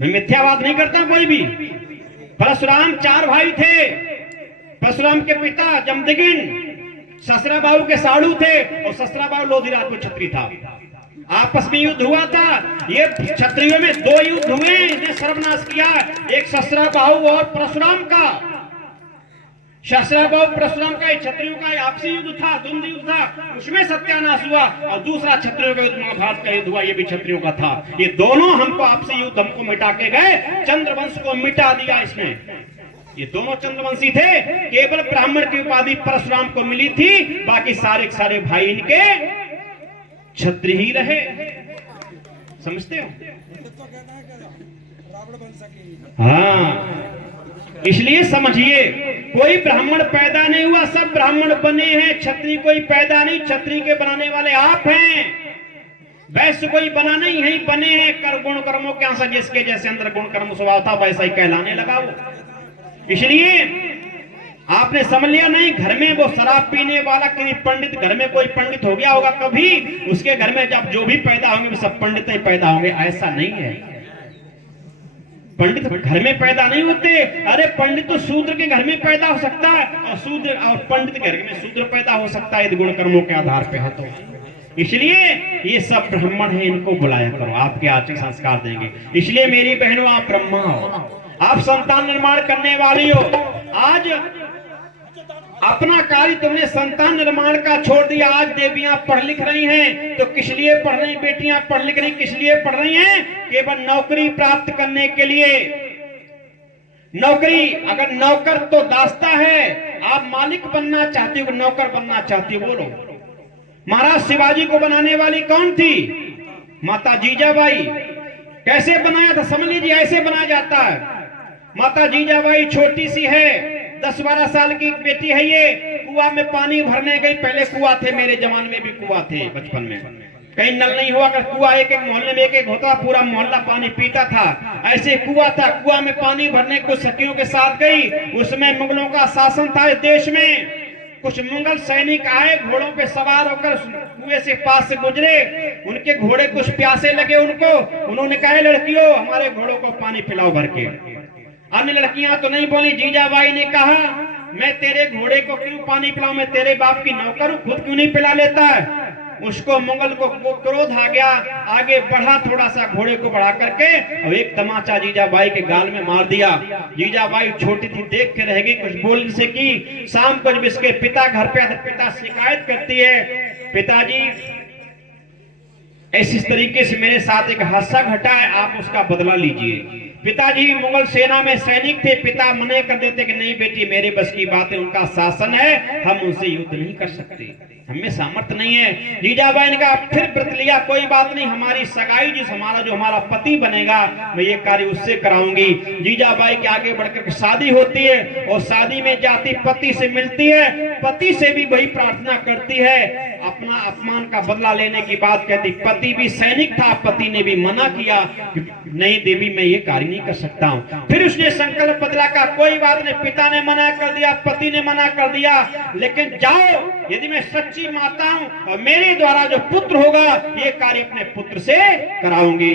मैं मिथ्यावाद नहीं करता कोई भी। परशुराम 4 भाई थे। परशुराम के पिता जमदग्नि ससरा बाहु के साड़ू थे, और ससरा बाहु लोधी राजपूत क्षत्रिय था। आपस में युद्ध हुआ था। ये क्षत्रियों में 2 युद्ध हुए, इसने सर्वनाश किया। एक ससरा बाहु और परशुराम का। ससरा बाहु परशुराम का, क्षत्रियों का आपसी युद्ध था, द्वंद्व युद्ध था, उसमें सत्यानाश हुआ। और दूसरा क्षत्रियों का युद्ध, महाभारत का युद्ध हुआ, ये भी क्षत्रियों का था। ये दोनों हमको आपसी युद्ध हमको मिटा के गए, चंद्रवंश को मिटा दिया इसमें। ये दोनों चंद्रवंशी थे। केवल ब्राह्मण की उपाधि परशुराम को मिली थी, बाकी सारे के सारे भाई इनके क्षत्रिय ही रहे। समझते हो? हाँ, इसलिए समझिए, कोई ब्राह्मण पैदा नहीं हुआ, सब ब्राह्मण बने हैं। क्षत्रिय कोई पैदा नहीं, क्षत्रिय के बनाने वाले आप हैं। वैश्य कोई बना नहीं है, बने हैं। कर गुण कर्मों के अनुसार जिसके जैसे अंदर गुण कर्म स्वभाव था, वैसा ही कहलाने लगा वो। इसलिए आपने समझ लिया नहीं? घर में वो शराब पीने वाला किसी पंडित, घर में कोई पंडित हो गया होगा कभी, उसके घर में जब जो भी पैदा होंगे वो सब पंडित ही पैदा होंगे, ऐसा नहीं है। पंडित घर में पैदा नहीं होते। अरे पंडित तो शूद्र के घर में पैदा हो सकता है, और शूद्र और पंडित के घर में शूद्र पैदा हो सकता है, गुण कर्मों के आधार पे है। तो इसलिए ये सब ब्राह्मण है, इनको बुलाया करो, आपके आचरण संस्कार देंगे। इसलिए मेरी बहनों, आप ब्रह्मा हो, आप संतान निर्माण करने वाली हो। आज अपना कार्य तुमने संतान निर्माण का छोड़ दिया। आज देवियां पढ़ लिख रही हैं, तो किस लिए पढ़ रही? बेटियां पढ़ लिख रही किस लिए पढ़ रही हैं? केवल नौकरी प्राप्त करने के लिए। नौकरी, अगर नौकर तो दास्ता है, आप मालिक बनना चाहती हो, नौकर बनना चाहती हो? बोलो। महाराज शिवाजी को बनाने वाली कौन थी? माता जीजाबाई। कैसे बनाया था? समझ लीजिए, ऐसे बनाया जाता है। माता जीजाबाई छोटी सी है, 10-12 साल की बेटी है। ये कुआं में पानी भरने गई। पहले कुआं थे, मेरे जमाने में भी कुआं थे। बचपन में कहीं नल नहीं हुआ कर, कुआं एक एक मोहल्ले में एक होता, पूरा मोहल्ला पानी पीता था। ऐसे कुआं था। कुआं में पानी भरने कुछ सखियों के साथ गई। उसमें मुगलों का शासन था इस देश में। कुछ मुगल सैनिक आए, घोड़ों पे सवार होकर कुएं से पास से गुजरे। उनके घोड़े कुछ प्यासे लगे उनको। उन्होंने कहा, लड़कियों हमारे घोड़ों को पानी पिलाओ भर के। अन्य लड़कियां तो नहीं बोली। जीजाबाई ने कहा, मैं तेरे घोड़े को क्यों पानी पिलाऊं? मैं तेरे बाप की नौकर हूं, खुद क्यों नहीं पिला लेता है? उसको मुगल को क्रोध आ गया, आगे बढ़ा, थोड़ा सा घोड़े को बढ़ा करके और एक तमाचा जीजाबाई के गाल में मार दिया। जीजाबाई छोटी थी, देख के रहेगी, कुछ बोल से की। शाम को जब इसके पिता घर पे आते, पिता शिकायत करती है, पिताजी इस तरीके से मेरे साथ एक हादसा घटा है, आप उसका बदला लीजिए। पिताजी मुगल सेना में सैनिक थे। पिता मना कर देते कि नहीं बेटी, मेरे बस की बात है, उनका शासन है, हम उनसे युद्ध नहीं कर सकते, हमें सामर्थ्य नहीं है। जीजाबाई ने कहा, फिर व्रत लिया, कोई बात नहीं, हमारी सगाई जो हमारा पति बनेगा, मैं ये कार्य उससे कराऊंगी। जीजाबाई के आगे बढ़कर शादी होती है, और शादी में जाती पति से मिलती है। पति से भी वही प्रार्थना करती है, अपना अपमान का बदला लेने की बात कहती। पति भी सैनिक था, पति ने भी मना किया, नहीं देवी मैं ये कार्य नहीं कर सकता हूँ। फिर उसने संकल्प बदला का, कोई बात नहीं, पिता ने मना कर दिया, पति ने मना कर दिया, लेकिन जाओ, यदि मैं सच्ची माता हूं और मेरे द्वारा जो पुत्र होगा, ये कार्य अपने पुत्र से कराऊंगी।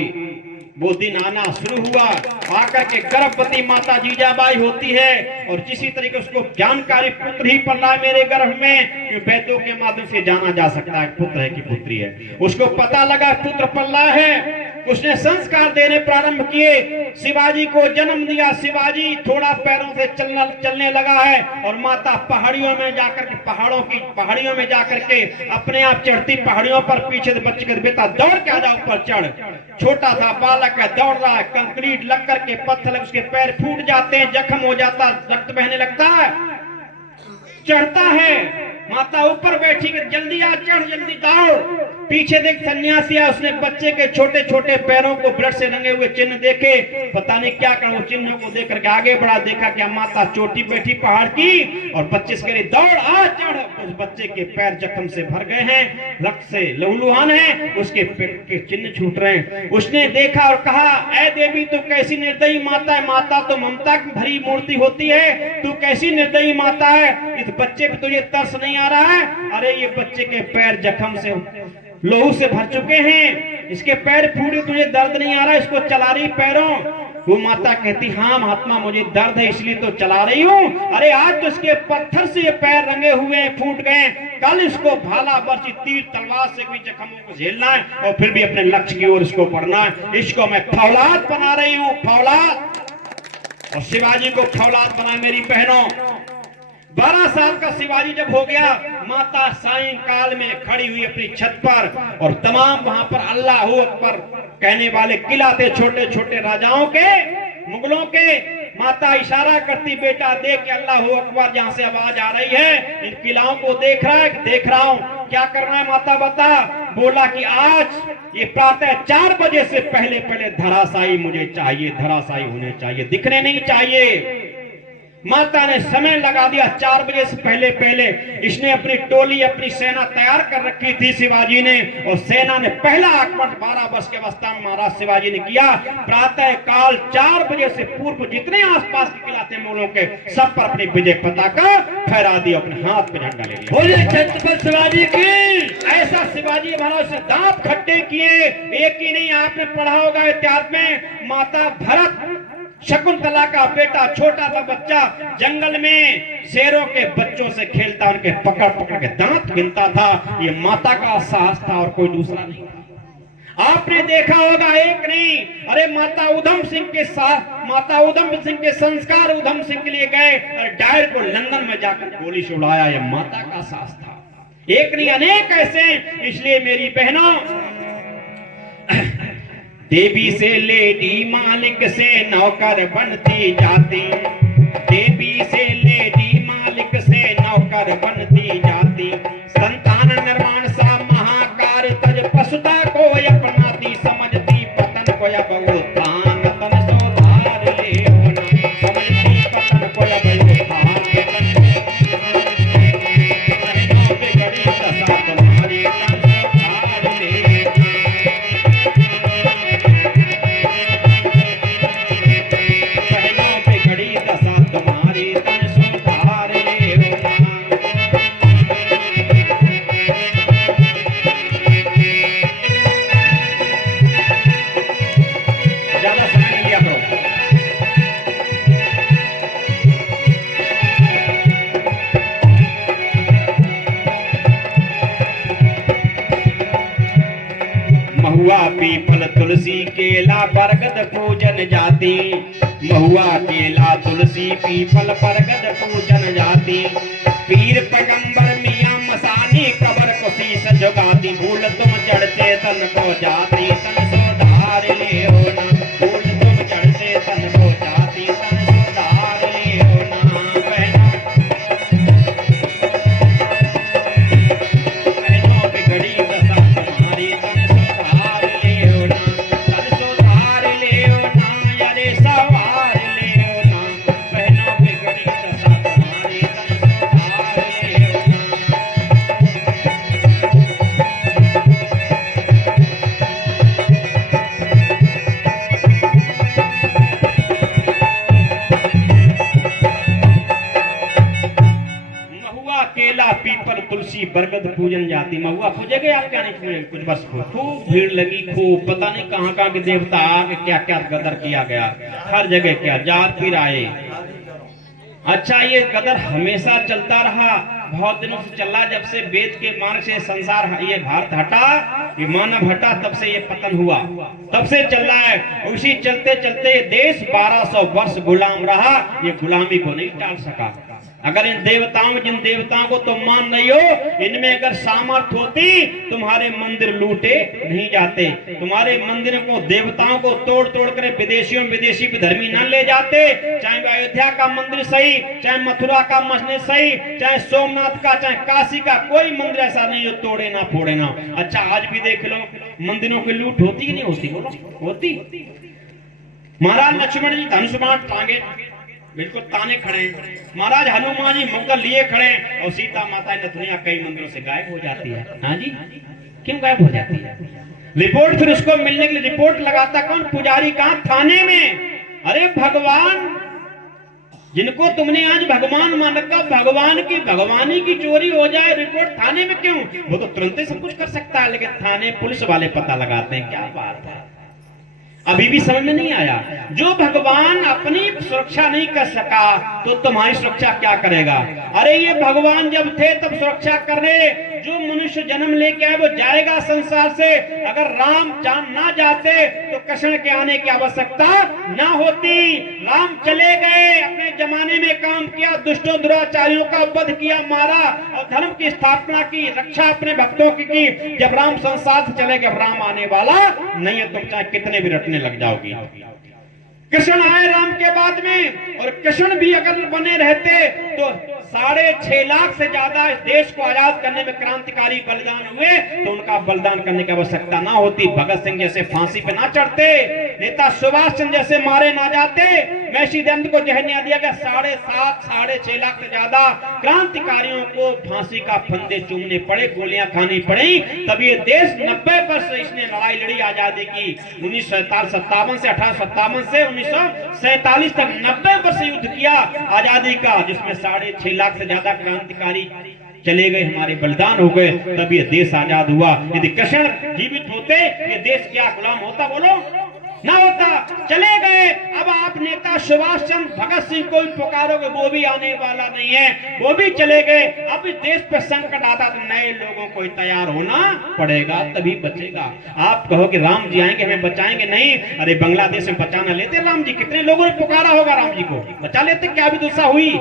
वो दिन आना शुरू हुआ। आकर के गर्भवती माता जीजाबाई होती है, और जिसी तरीके उसको जानकारी पुत्र ही पल रहा है मेरे गर्भ में, कि वैद्यों के माध्यम से जाना जा सकता है पुत्र है कि पुत्री है। उसको पता लगा पुत्र पल रहा है, उसने संस्कार देने प्रारंभ किए, शिवाजी को जन्म दिया। शिवाजी थोड़ा पैरों से चलने लगा है और माता पहाड़ियों में जाकर के अपने आप चढ़ती पहाड़ियों पर पीछे से बच्चे का बेटा दौड़ के आ जा ऊपर चढ़। छोटा सा बालक है, दौड़ रहा है, कंक्रीट लग करके पत्थर उसके पैर फूट जाते हैं, जख्म हो जाता, रक्त बहने लगता है, चढ़ता है। माता ऊपर बैठी कि जल्दी आ, चढ़, जल्दी दौड़। पीछे देख सन्यासी है, उसने बच्चे के छोटे छोटे पैरों को ब्लड से रंगे हुए चिन्ह देखे, पता नहीं क्या करूं, चिन्हों को देख करके आगे बढ़ा, देखा क्या माता चोटी बैठी पहाड़ की और बच्चे से कह रही दौड़ आ, चढ़। उस बच्चे के पैर जख्म से भर गए हैं, रक्त से लहूलुहान है, उसके पेट के चिन्ह छूट रहे हैं। उसने देखा और कहा, ऐ देवी तू कैसी निर्दयी माता है, माता तो ममता की भरी मूर्ति होती है, तू कैसी निर्दयी माता है, इस बच्चे पे तुझे तरस नहीं आ रहा है? अरे ये बच्चे के पैर जख्म से लोहू से भर चुके हैं, इसके पैर फूटे, तुझे दर्द नहीं आ रहा, इसको चला रही पैरों। वो माता कहती, हाँ महात्मा मुझे दर्द है इसलिए तो चला रही हूँ। अरे आज तो इसके पत्थर से ये पैर रंगे हुए हैं, फूट गए, कल इसको भाला बर्ची तीर तलवार से भी जख्मों को झेलना है और फिर भी अपने लक्ष्य की ओर इसको बढ़ना है। इसको मैं फौलाद बना रही हूँ, फौलाद। और शिवाजी को फौलाद बना मेरी बहनों। 12 साल का शिवाजी जब हो गया, माता सायंकाल में खड़ी हुई अपनी छत पर और तमाम वहां पर अल्लाह अकबर कहने वाले किला थे, छोटे छोटे राजाओं के, मुगलों के। माता इशारा करती, बेटा देख अल्लाह अकबर, जहां से आवाज आ रही है, इन किलाओं को देख रहा है? देख रहा हूं। क्या करना है माता बता? बोला कि आज ये प्रातः 4 बजे से पहले पहले धराशायी मुझे चाहिए, धराशायी होने चाहिए, दिखने नहीं चाहिए। माता ने समय लगा दिया, 4 बजे से पहले पहले इसने अपनी टोली, अपनी सेना तैयार कर रखी थी शिवाजी ने, और सेना ने पहला आक्रमण 12 वर्ष के अवस्था में महाराज शिवाजी ने किया। प्रातः काल 4 बजे से पूर्व जितने आसपास के किला थे मुगलों के, सब पर अपनी विजय पताका फहरा दी, अपने हाथ पे झंडा ले लिया। बोले छत्रपति शिवाजी की। ऐसा शिवाजी महाराज से दांत खट्टे किए। एक ही नहीं, आपने पढ़ा होगा इतिहास में, माता भरत शकुंतला का बेटा, छोटा सा बच्चा जंगल में शेरों के बच्चों से खेलता, उनके पकड़ पकड़ के दांत गिनता था। ये माता का साहस था और कोई दूसरा नहीं। आपने देखा होगा, एक नहीं, अरे माता उधम सिंह के साथ, माता उधम सिंह के संस्कार उधम सिंह के लिए गए और डायर को लंदन में जाकर गोली से उड़ाया। ये माता का साहस था। एक नहीं, अनेक ऐसे। इसलिए मेरी बहनों, देवी से लेडी, मालिक से नौकर बनती जाती, देवी से लेडी, मालिक से नौकर बनती जाती, संतान निर्माण सा महाकार्य तज पशुता को अपनाती, समझती पतन को अब उत्थान तन सुधार ले होना, समझती पतन को अब उत्थान तन बिगड़ी दशा तुम्हारी तन सुधार ले। महुआ पीपल तुलसी केला बरगद पूजन जाती, महुआ केला तुलसी पीपल बरगद पूजन जाती, पीर पैगंबर मियां मसानी कबर को शीश झुकाती, भूल तुम चढ़ते तन को जाती, तन सुधार ले होना, भूल तुम चढ़ते तन को जाती, तन सुधार ले होना। बहनों बिगड़ी दशा तुम्हारी, तन सुधार ले होना, तन सुधार ले होना, अरे सवार ले होना। बहनों बिगड़ी दशा तुम्हारी, तन सुधार ले होना। महुआ केला पीपल तुलसी बरगद पूजन जाती। महुआ पूजेगे आप क्या नहीं पूजे कुछ, बस खूब भीड़ लगी, खूब पता नहीं कहाँ कहाँ के देवता आके क्या क्या गदर किया गया, हर जगह क्या जात फिर आए। अच्छा ये गदर हमेशा चलता रहा? बहुत दिनों से चल रहा, जब से वेद के मार्ग से संसार ये भारत हटा, ये मानव हटा, तब से ये पतन हुआ, तब से चल रहा है। उसी चलते चलते ये देश 1200 वर्ष गुलाम रहा, ये गुलामी को नहीं टाल सका। अगर इन देवताओं, जिन देवताओं को तुम मान नहीं हो, इनमें अगर सामर्थ्य होती, तुम्हारे मंदिर लूटे नहीं जाते, तुम्हारे मंदिरों को, देवताओं को तोड़ तोड़ कर विदेशी धर्मी न ले जाते। चाहे अयोध्या का मंदिर सही, चाहे मथुरा का मंदिर सही, चाहे सोमनाथ का, चाहे काशी का, कोई मंदिर ऐसा नहीं जो तोड़े ना फोड़े ना। अच्छा, आज भी देख लो, मंदिरों की लूट होती कि नहीं होती? बोलो, होती। महाराज लक्ष्मण जी धनुष बाण टांगे, बिल्कुल ताने खड़े, महाराज हनुमान जी मुगल लिए खड़े, और सीता माता नथुनिया कई मंदिरों से गायब हो जाती है। हाँ जी, क्यों गायब हो जाती है? रिपोर्ट फिर उसको मिलने के लिए रिपोर्ट लगाता कौन? पुजारी। कहां? थाने में। अरे भगवान, जिनको तुमने आज भगवान मान रखा, भगवान की भगवानी की चोरी हो जाए, रिपोर्ट थाने में क्यों? वो तो तुरंत ही सब कुछ कर सकता है, लेकिन थाने पुलिस वाले पता लगाते हैं। क्या बात है, अभी भी समझ में नहीं आया। जो भगवान अपनी सुरक्षा नहीं कर सका, तो तुम्हारी सुरक्षा क्या करेगा? अरे ये भगवान जब थे तब सुरक्षा करने, जो मनुष्य जन्म लेके आए वो जाएगा संसार से। अगर राम ना जाते तो कृष्ण के आने की आवश्यकता ना होती। राम चले गए, अपने जमाने में काम किया, दुष्टों दुराचारियों का वध किया, मारा, और धर्म की स्थापना की, रक्षा अपने भक्तों की। जब राम संसार से चले गए, राम आने वाला नहीं है, तुम चाहे कितने भी रटने लग जाओगी। कृष्ण आए राम के बाद में, और कृष्ण भी अगर बने रहते तो 6.5 लाख से ज्यादा इस देश को आजाद करने में क्रांतिकारी बलिदान हुए, तो उनका बलिदान करने की आवश्यकता ना होती। भगत सिंह जैसे फांसी पे ना चढ़ते, नेता सुभाष चंद्र जैसे मारे ना जाते, महर्षि दयानंद को जहर नहीं दिया गया। 7.5 लाख से ज्यादा क्रांतिकारियों को फांसी का फंदे चूमने पड़े, गोलियां खानी पड़ी, तब ये देश 90 वर्ष इसने लड़ाई लड़ी आजादी की। 1957 से 1857 से 1947 तक 90 वर्ष युद्ध किया आजादी का, जिसमें 6.5 लाख से ज्यादा क्रांतिकारी चले गए, हमारे बलिदान हो गए, तब ये देश आजाद हुआ। यदि कृष्ण जीवित होते, ये देश क्या गुलाम होता? बोलो, ना होता। चले गए। अब आप नेता सुभाष चंद्र भगत सिंह को भी पुकारोगे, वो भी आने वाला नहीं है, वो भी चले गए। अब इस देश पर संकट आता तो नए लोगों को तैयार होना पड़ेगा, तभी बचेगा। आप कहो कि राम जी आएंगे हमें बचाएंगे, नहीं। अरे बांग्लादेश में बचाना लेते राम जी, कितने लोगों ने पुकारा होगा राम जी को, बचा लेते। क्या अभी दुस्सा हुई?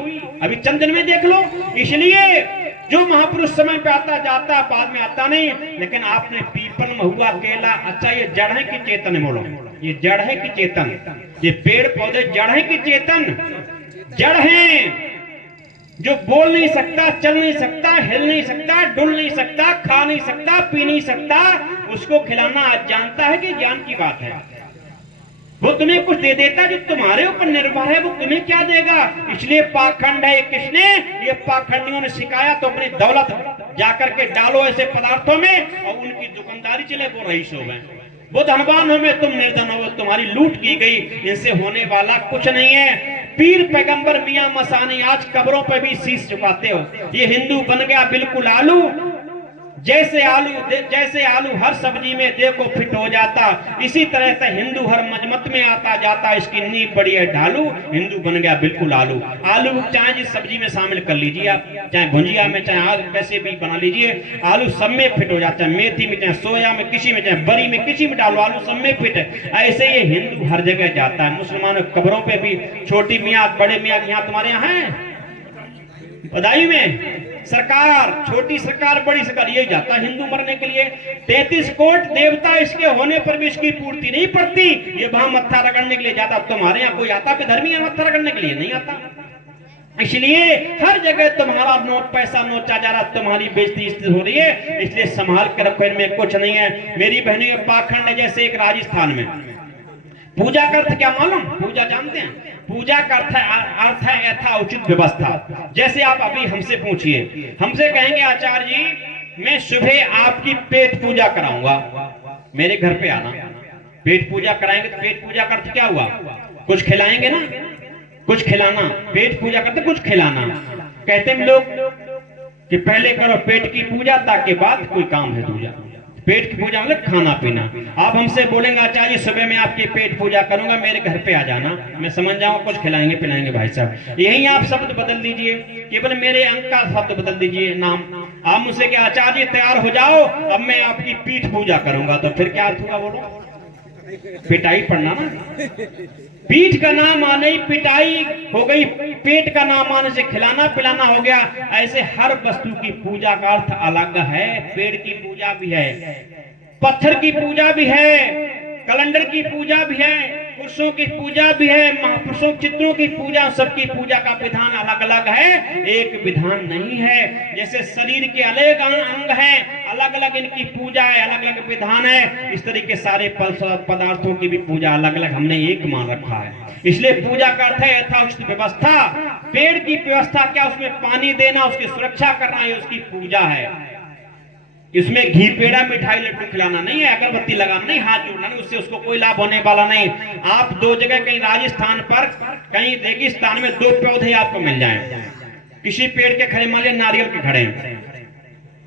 अभी चंद दिन में देख लो। इसलिए जो महापुरुष समय पे आता जाता, बाद में आता नहीं। लेकिन आपने पीपल, महुआ, केला, अच्छा ये जड़ है कि चेतन है? बोलो, ये जड़ है कि चेतन? ये पेड़ पौधे जड़ है कि चेतन? जड़ है। जो बोल नहीं सकता, चल नहीं सकता, हिल नहीं सकता, डुल नहीं सकता, खा नहीं सकता, पी नहीं सकता, उसको खिलाना आज जानता है कि ज्ञान की बात है? वो तुम्हें कुछ दे देता जो तुम्हारे ऊपर निर्भर है, वो तुम्हें क्या देगा? इसलिए पाखंड है। किसने? ये पाखंडियों ने सिखाया। तो अपनी दौलत जाकर के डालो ऐसे पदार्थों में, और उनकी दुकानदारी चले, वो रईस हो गए, वो धनवान हो में तुम निर्धन हो, तुम्हारी लूट की गई। इनसे होने वाला कुछ नहीं है। पीर पैगंबर मियां मसानी आज कब्रों पर भी शीश झुकाते हो। ये हिंदू बन गया बिल्कुल आलू, जैसे आलू हर सब्जी में देखो फिट हो जाता, इसी तरह से हिंदू हर मजमत में आता जाता, इसकी नींव बड़ी है ढालू, हिंदू बन गया बिल्कुल आलू। आलू चाहे जिस सब्जी में शामिल कर लीजिए आप, चाहे भुजिया में, चाहे आग कैसे भी बना लीजिए, आलू सब में फिट हो जाता है। मेथी में, चाहे सोया में, किसी में, चाहे बरी में, किसी में डालो, आलू सब में फिट है। ऐसे ये हिंदू हर जगह जाता है। मुसलमानों कब्रों पे भी छोटी मियाँ, बड़े मियाँ, यहाँ तुम्हारे यहाँ है बदायूं में सरकार, छोटी सरकार, बड़ी सरकार, यही जाता हिंदू मरने के लिए। 33 कोट देवता इसके होने पर भी इसकी पूर्ति नहीं पड़ती, ये वहां मत्था रगड़ने के लिए जाता। तुम्हारे यहाँ कोई आता धर्मी है मत्था रगड़ने के लिए? नहीं आता। इसलिए हर जगह तुम्हारा नोट, पैसा नोचा जा रहा, तुम्हारी बेइज्जती हो रही है। इसलिए संभाल कर रखो, इनमें कुछ नहीं है। मेरी बहनों के पाखंड है। जैसे एक राजस्थान में पूजा का अर्थ क्या मालूम? पूजा जानते हैं? पूजा का अर्थ है यथा उचित व्यवस्था। जैसे आप अभी हमसे पूछिए, हमसे कहेंगे आचार्य जी मैं सुबह आपकी पेट पूजा कराऊंगा, मेरे घर पे आना, पेट पूजा कराएंगे। तो पेट पूजा का अर्थ क्या हुआ? कुछ खिलाएंगे ना, कुछ खिलाना। पेट पूजा करते कुछ खिलाना। कहते हैं लोग कि पहले करो पेट की पूजा, ताकि बाद कोई काम है दूजा। पेट की पूजा मतलब खाना पीना। आप हमसे बोलेंगे आचार्य जी सुबह में आपकी पेट पूजा करूंगा, मेरे घर पे आ जाना, मैं समझ जाऊंगा कुछ खिलाएंगे पिलाएंगे भाई साहब। यही आप शब्द बदल दीजिए, केवल मेरे अंक का शब्द बदल दीजिए नाम। आप मुझसे क्या आचार्य जी तैयार हो जाओ, अब मैं आपकी पीठ पूजा करूंगा, तो फिर क्या अर्थ हुआ बोलो? पिटाई पढ़ना ना। पीठ का नाम आने ही पिटाई हो गई, पेट का नाम आने से खिलाना पिलाना हो गया। ऐसे हर वस्तु की पूजा का अर्थ अलग है। पेड़ की पूजा भी है, पत्थर की पूजा भी है, कैलेंडर की पूजा भी है, पुरुषों की पूजा भी है, महापुरुषों चित्रों की पूजा, सबकी पूजा का विधान अलग अलग है, एक विधान नहीं है। जैसे शरीर के अलग अंग हैं, अलग अलग इनकी पूजा है, अलग अलग विधान है, इस तरीके सारे पदार्थों की भी पूजा अलग अलग हमने एक मान रखा है। इसलिए पूजा का अर्थ है यथाउचित व्यवस्था। पेड़ की व्यवस्था क्या? उसमें पानी देना, उसकी सुरक्षा करना, ये उसकी पूजा है। इसमें घी पेड़ा मिठाई लड्डू खिलाना नहीं है, अगरबत्ती लगाना नहीं, हाथ जोड़ना नहीं, उससे उसको कोई लाभ होने वाला नहीं। आप दो जगह कहीं राजस्थान पर कहीं रेगिस्तान में दो पौधे आपको मिल जाएं, किसी पेड़ के खड़े मान लिया नारियल के खड़े,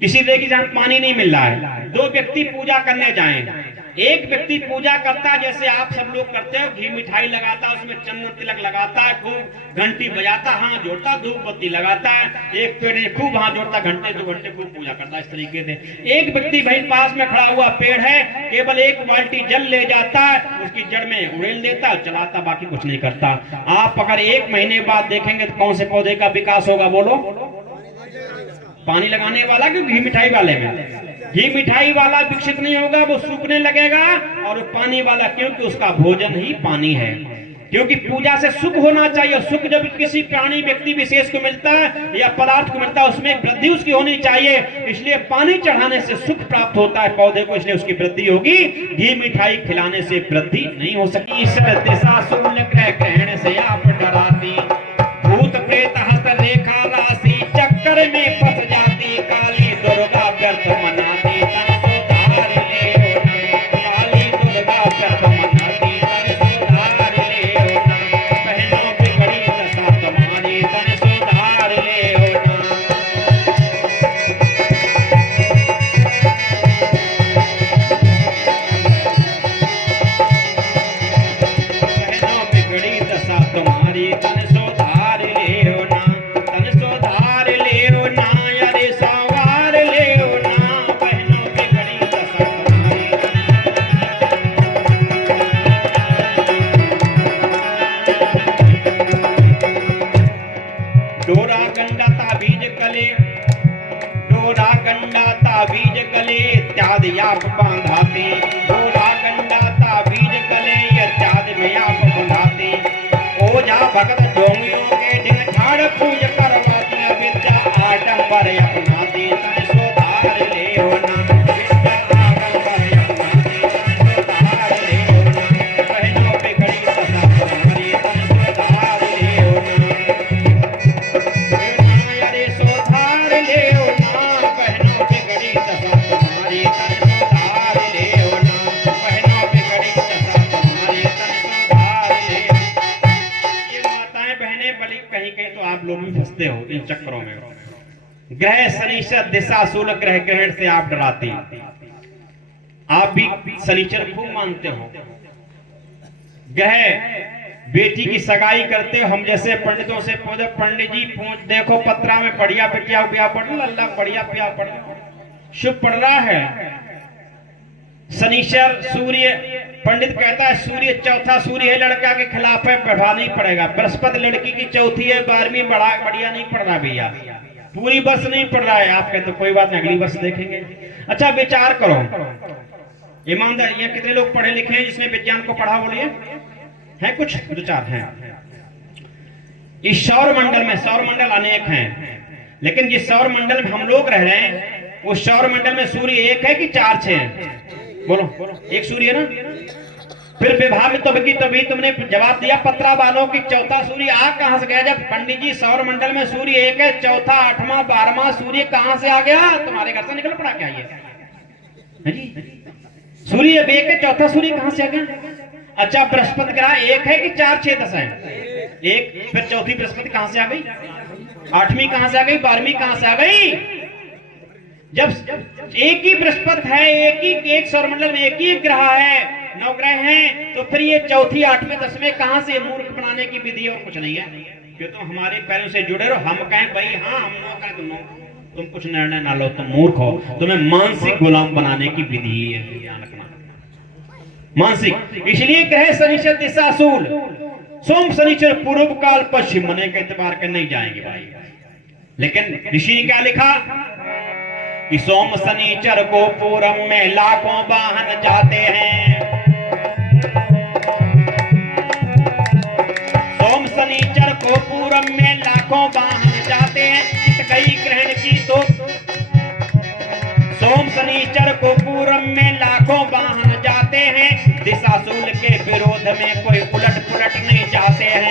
किसी रेगिस्तान पानी नहीं मिल रहा है, दो व्यक्ति पूजा करने जाएं, एक व्यक्ति पूजा करता है जैसे आप सब लोग करते हो, घी मिठाई लगाता, उसमें चंदन तिलक लगाता है, खूब घंटी बजाता, हाथ जोड़ता, धूप बत्ती लगाता है, एक पेड़ ने खूब हाथ जोड़ता, घंटे 2 घंटे खूब पूजा करता है। इस तरीके से एक व्यक्ति भाई पास में खड़ा हुआ पेड़ है, केवल एक बाल्टी जल ले जाता है, उसकी जड़ में उड़ेल देता है, चलाता, बाकी कुछ नहीं करता। आप अगर 1 महीने बाद देखेंगे तो कौन से पौधे का विकास होगा बोलो? पानी लगाने वाला कि घी मिठाई वाले में? घी मिठाई वाला विकसित नहीं होगा, वो सूखने लगेगा, और पानी वाला क्योंकि उसका भोजन ही पानी है। क्योंकि पूजा से सुख होना चाहिए, सुख जब किसी प्राणी व्यक्ति विशेष को मिलता है या पदार्थ को मिलता है, उसमें वृद्धि उसकी होनी चाहिए। इसलिए पानी चढ़ाने से सुख प्राप्त होता है पौधे को, इसलिए उसकी वृद्धि होगी। घी मिठाई खिलाने से वृद्धि नहीं हो सकती। ईश्वर दिशा शूल ग्रह ग्रहण से आप डराती, भूत प्रेत हस्त रेखा राशि चक्कर में फंस जाती, काली दुर्गा व्यर्थ मनाती, आप बांधाते, डोरा गंडा ताबीज गले इत्यादि में आप बांधाते, ओझा भगत जोगियों के दिन झाड़ पूज करवाती, विद्या आडंबर अपनाती, तन सुधार ले होना, विद्या आडंबर अपनाती, तन सुधार ले होना, बहनों बिगड़ी दशा तुम्हारी, तन सुधार ले होना, अरे सुधार ले होना, बहनों बिगड़ी दशा तुम्हारी, आप लोग भी फंसते हो इन चक्करों में। ग्रह शनिचर दिशा शूल ग्रह ग्रहण से आप डराती, आप भी शनिचर खूब मानते हो। ग्रह बेटी की सगाई करते हो, हम जैसे पंडितों से पूछो, पंडित जी देखो पत्रा में बढ़िया बिटिया ब्याह पड़ लो, अल्लाह बढ़िया ब्याह पड़ शुभ पड़ रहा है। शनिचर सूर्य, पंडित कहता है सूर्य चौथा सूर्य है, लड़का के खिलाफ है, पढ़ा नहीं पड़ेगा। बृहस्पति लड़की की चौथी है, 12वीं बढ़िया नहीं पढ़ रहा भैया, पूरी वर्ष नहीं पढ़ रहा है। आप कहते कोई बात नहीं, अगली वर्ष देखेंगे। अच्छा विचार करो, ईमानदार ये कितने लोग पढ़े लिखे हैं जिसने विज्ञान को पढ़ा? बोलिए, है कुछ 2-4 हैं। इस सौर मंडल में, सौर मंडल अनेक हैं, लेकिन जिस सौर मंडल में हम लोग रह रहे हैं उस सौर मंडल में सूर्य एक है कि 4-6 हैं? बोलो, एक सूर्य ना। फिर विभाग तभी तुमने जवाब दिया पत्रा वालों की चौथा सूर्य आ कहां से गया? जब पंडित जी सौर मंडल में सूर्य एक है, चौथा 8वां 12वां सूर्य कहां से आ गया? तुम्हारे घर से निकल पड़ा क्या ये? सूर्य एक है, चौथा सूर्य कहां से आ गया? अच्छा बृहस्पति ग्रह एक है कि 4, 6, 10 है? एक। फिर चौथी बृहस्पति कहां से आ गई? 8वीं कहां से आ गई? 12वीं कहां से आ गई? जब एक ही बृहस्पति है, एक सौरमंडल में एक ही ग्रह है, 9 ग्रह हैं, तो फिर ये चौथी 8वें 10वें कहां से मूर्ख बनाने की विधि और कुछ नहीं है। कि तुम हमारे पैरों से जुड़े रहो, हम कहें भाई हाँ हम नो कहें तुम कुछ निर्णय ना लो, तुम मूर्ख हो। तुम्हें मानसिक गुलाम बनाने की विधि है, ध्यान रखना मानसिक। इसलिए ग्रह शनिचर दिशाशूल, सोम शनिचर पूर्व काल पश्चिम मने के एतबार के नहीं जाएंगे भाई। लेकिन ऋषि ने क्या लिखा कि सोम शनिचर को पूरब में लाखों वाहन जाते हैं। सोम शनिचर को पूरब में लाखों वाहन जाते हैं। चित गई ग्रहण की तो सोम शनिचर को पूरब में लाखों वाहन जाते हैं। दिशाशूल के विरोध में कोई उलट पुलट नहीं जाते हैं।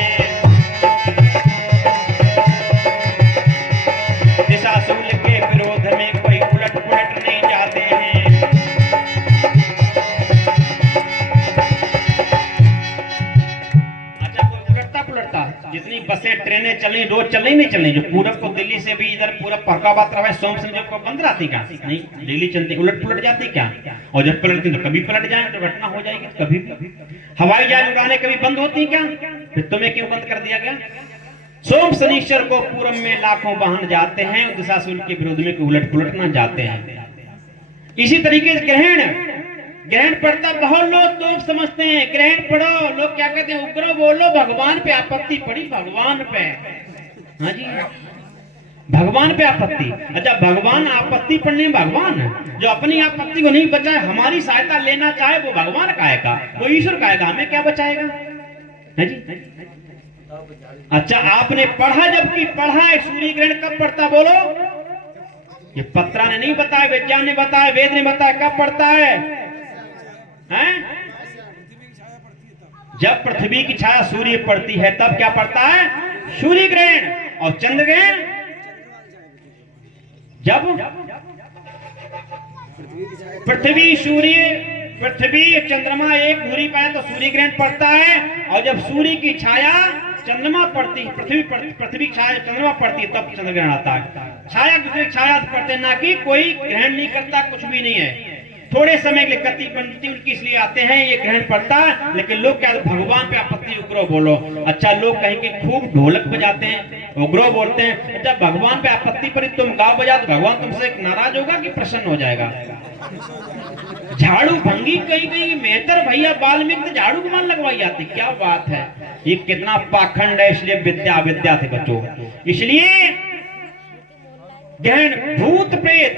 दिशाशूल के विरोध में कोई उलट पुलट नहीं जाते हैं। अच्छा, कोई उलटता पुलटता? जितनी बसें ट्रेनें चल रही रोज चल रही नहीं चल रही, जो पूरब को दिल्ली से भी इधर पूरब फरकाबाद रहा है, सोम से को बंद रहती क्या? नहीं, दिल्ली चलती उलट पुलट जाती क्या? और जब पलटती तो कभी पलट जाए, दुर्घटना हो जाएगी। कभी हवाई जहाज उड़ाने कभी बंद होती क्या? फिर तुम्हें क्यों बंद कर दिया गया? सोम शनिश्चर को पूरब में लाखों वाहन जाते हैं, दिशाशूल के विरोध में उलट पुलट ना जाते हैं। इसी तरीके से ग्रहण पड़ता, बहुत लोग तो समझते हैं ग्रहण पड़ो, लोग क्या कहते हैं उग्र बोलो, भगवान पे आपत्ति पड़ी, भगवान पे। हाँ जी, भगवान पे आपत्ति। अच्छा, भगवान आपत्ति पड़ने, भगवान जो अपनी आपत्ति को नहीं बचाए, हमारी सहायता लेना चाहे, वो भगवान काहेगा, वो ईश्वर काहेगा, हमें क्या बचाएगा? है जी। अच्छा, आपने पढ़ा, जबकि पढ़ा है सूर्य ग्रहण कब पड़ता बोलो? ये पत्रा ने नहीं बताया, विज्ञान ने बताया, वेद ने बताया। कब पड़ता है? हैं? जब पृथ्वी की छाया सूर्य पड़ती है तब क्या पड़ता है? सूर्य ग्रहण। और चंद्र ग्रहण जब पृथ्वी चंद्रमा एक दूरी पर है तो सूर्य ग्रहण पड़ता है। और जब सूर्य की छाया चंद्रमा पड़ती, पृथ्वी छाया चंद्रमा पड़ती है तब चंद्र ग्रहण आता है। छाया दूसरे छाया पड़ते, ना कि कोई ग्रहण नहीं करता, कुछ भी नहीं है। थोड़े समय के लिए गति बनती उनकी, इसलिए आते हैं, ये ग्रहण पड़ता है। लेकिन लोग क्या, भगवान पे आपत्ति, उग्रो बोलो। अच्छा, लोग कहेंगे खूब ढोलक बजाते हैं, उग्रो बोलते हैं। अच्छा, भगवान पे आपत्ति पर तुम गाँव बजा तो भगवान तुमसे नाराज होगा कि प्रसन्न हो जाएगा? झाड़ू भंगी कहीं कहीं मेहतर भैया वाल्मीकि झाड़ू को मान लगवाई जाती, क्या बात है। ये कितना पाखंड है। इसलिए विद्या विद्या से बचो। इसलिए ग्रहण, भूत प्रेत,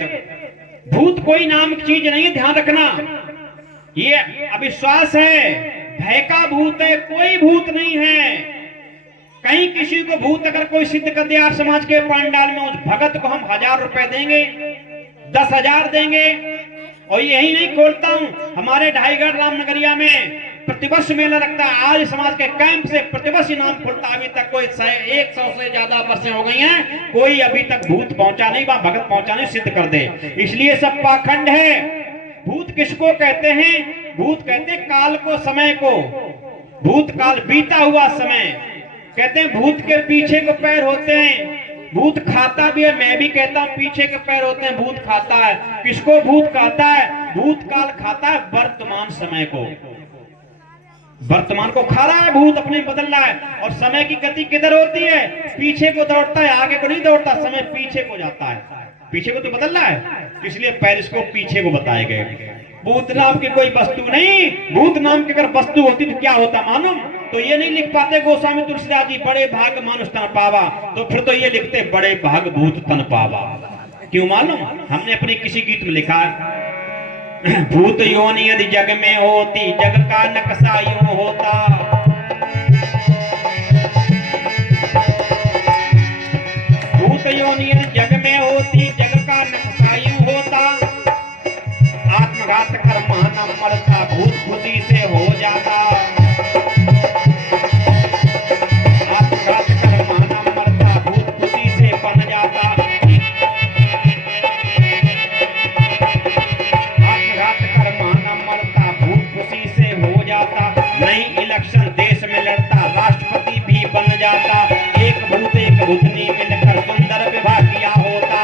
भूत कोई नाम की चीज नहीं, ध्यान रखना। ये अविश्वास है, भय का भूत है, कोई भूत नहीं है। कहीं किसी को भूत अगर कोई सिद्ध कर दिया समाज के पंडाल में, उस भगत को हम 1000 रुपए देंगे, 10,000 देंगे। और यही नहीं खोलता हूं, हमारे ढाईगढ़ रामनगरिया में प्रतिवर्ष मेला रखता है। आज समाज के कैंप से प्रतिवर्ष इनाम खुलता। अभी तक कोई 100 से ज्यादा वर्षें हो गई हैं, कोई अभी तक भूत पहुंचा नहीं, वहां भगत पहुंचा नहीं, सिद्ध कर दे। इसलिए सब पाखंड है। भूत किसको कहते हैं? भूत कहते हैं काल को, समय को। भूत काल, बीता हुआ समय। कहते हैं भूत के पीछे को पैर होते हैं। भूत खाता भी है, मैं भी कहता हूं पीछे के पैर होते हैं, भूत खाता है। किसको भूत खाता है? भूत काल खाता है वर्तमान समय को, वर्तमान को खा रहा है भूत, अपने बदल रहा है। और समय की गति किधर होती है? पीछे को दौड़ता है, आगे को नहीं दौड़ता। समय पीछे को जाता है, पीछे को तो बदल रहा है, इसलिए पेरिस को पीछे को बताए गए। भूत नाम की कोई वस्तु नहीं। भूत नाम की अगर वस्तु होती तो क्या होता मालूम? तो ये नहीं लिख पाते गोस्वामी तुलसीदास जी, बड़े भाग मानुष तन पावा। तो फिर तो ये लिखते बड़े भाग भूत तन पावा। क्यों मालूम? हमने अपने किसी गीत में लिखा है, भूत योनि यदि जग में होती, जग का नक्शा यूं होता। भूत योनि यदि जग में होती, जग का नक्शा यूं होता। आत्मघात कर माना मरता, भूत खुशी से हो जाता। आत्मघात कर माना मरता, भूत खुशी से बन जाता। आत्मघात कर माना मरता, भूत खुशी से हो जाता। नई इलेक्शन देश में लड़ता, राष्ट्रपति भी बन जाता। एक भूतनी मिलकर सुंदर विवाह किया होता।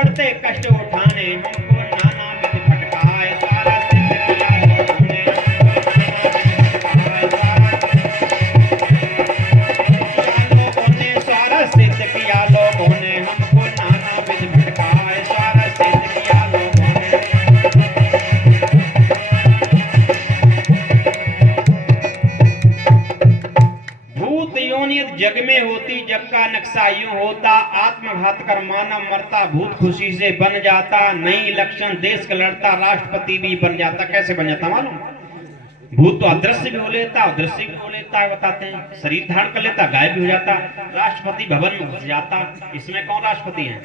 पड़ते कष्ट उठाने, हमको नाना विधि भटकाए, सारा सिद्ध किया लोगों ने, सारा सिद्ध किया लोगों ने, हमको नाना विधि भटकाए, सारा सिद्ध किया लोगों ने। भूत योनि जग में होती, जग का नक्शा यूं होता, आत्मघात कर मानव मरता, भूत खुशी से बन जाता, नई इलेक्शन देश का लड़ता, राष्ट्रपति भी बन जाता। कैसे बन जाता मालूम? भूत तो अदृश्य भी हो लेता, अदृश्य भी हो लेता, बताते हैं, शरीर धारण कर लेता, गायब भी हो जाता, राष्ट्रपति भवन में घुस जाता। इसमें कौन राष्ट्रपति है?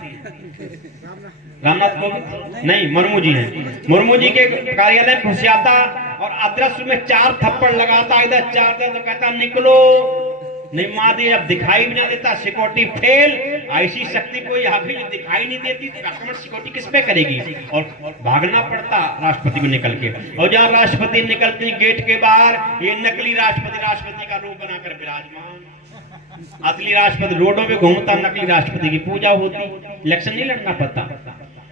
रामनाथ कोविंद नहीं, मुर्मू जी हैं। मुर्मू जी के कार्यालय में घुस जाता और अदृश्य में 4 थप्पड़ लगाता, इधर 4 दे तो कहता निकलो, नहीं मार दिया, जब दिखाई भी नहीं देता, सिक्योरिटी फेल। ऐसी शक्ति कोई आगे जो दिखाई नहीं देती तो आक्रमण सिक्योरिटी किस पे करेगी? और भागना पड़ता राष्ट्रपति को निकल के। और जहां राष्ट्रपति निकलते गेट के बाहर, ये नकली राष्ट्रपति का रूप बनाकर विराजमान, असली राष्ट्रपति रोडों पे घूमता, नकली राष्ट्रपति की पूजा होती, इलेक्शन नहीं लड़ना पड़ता।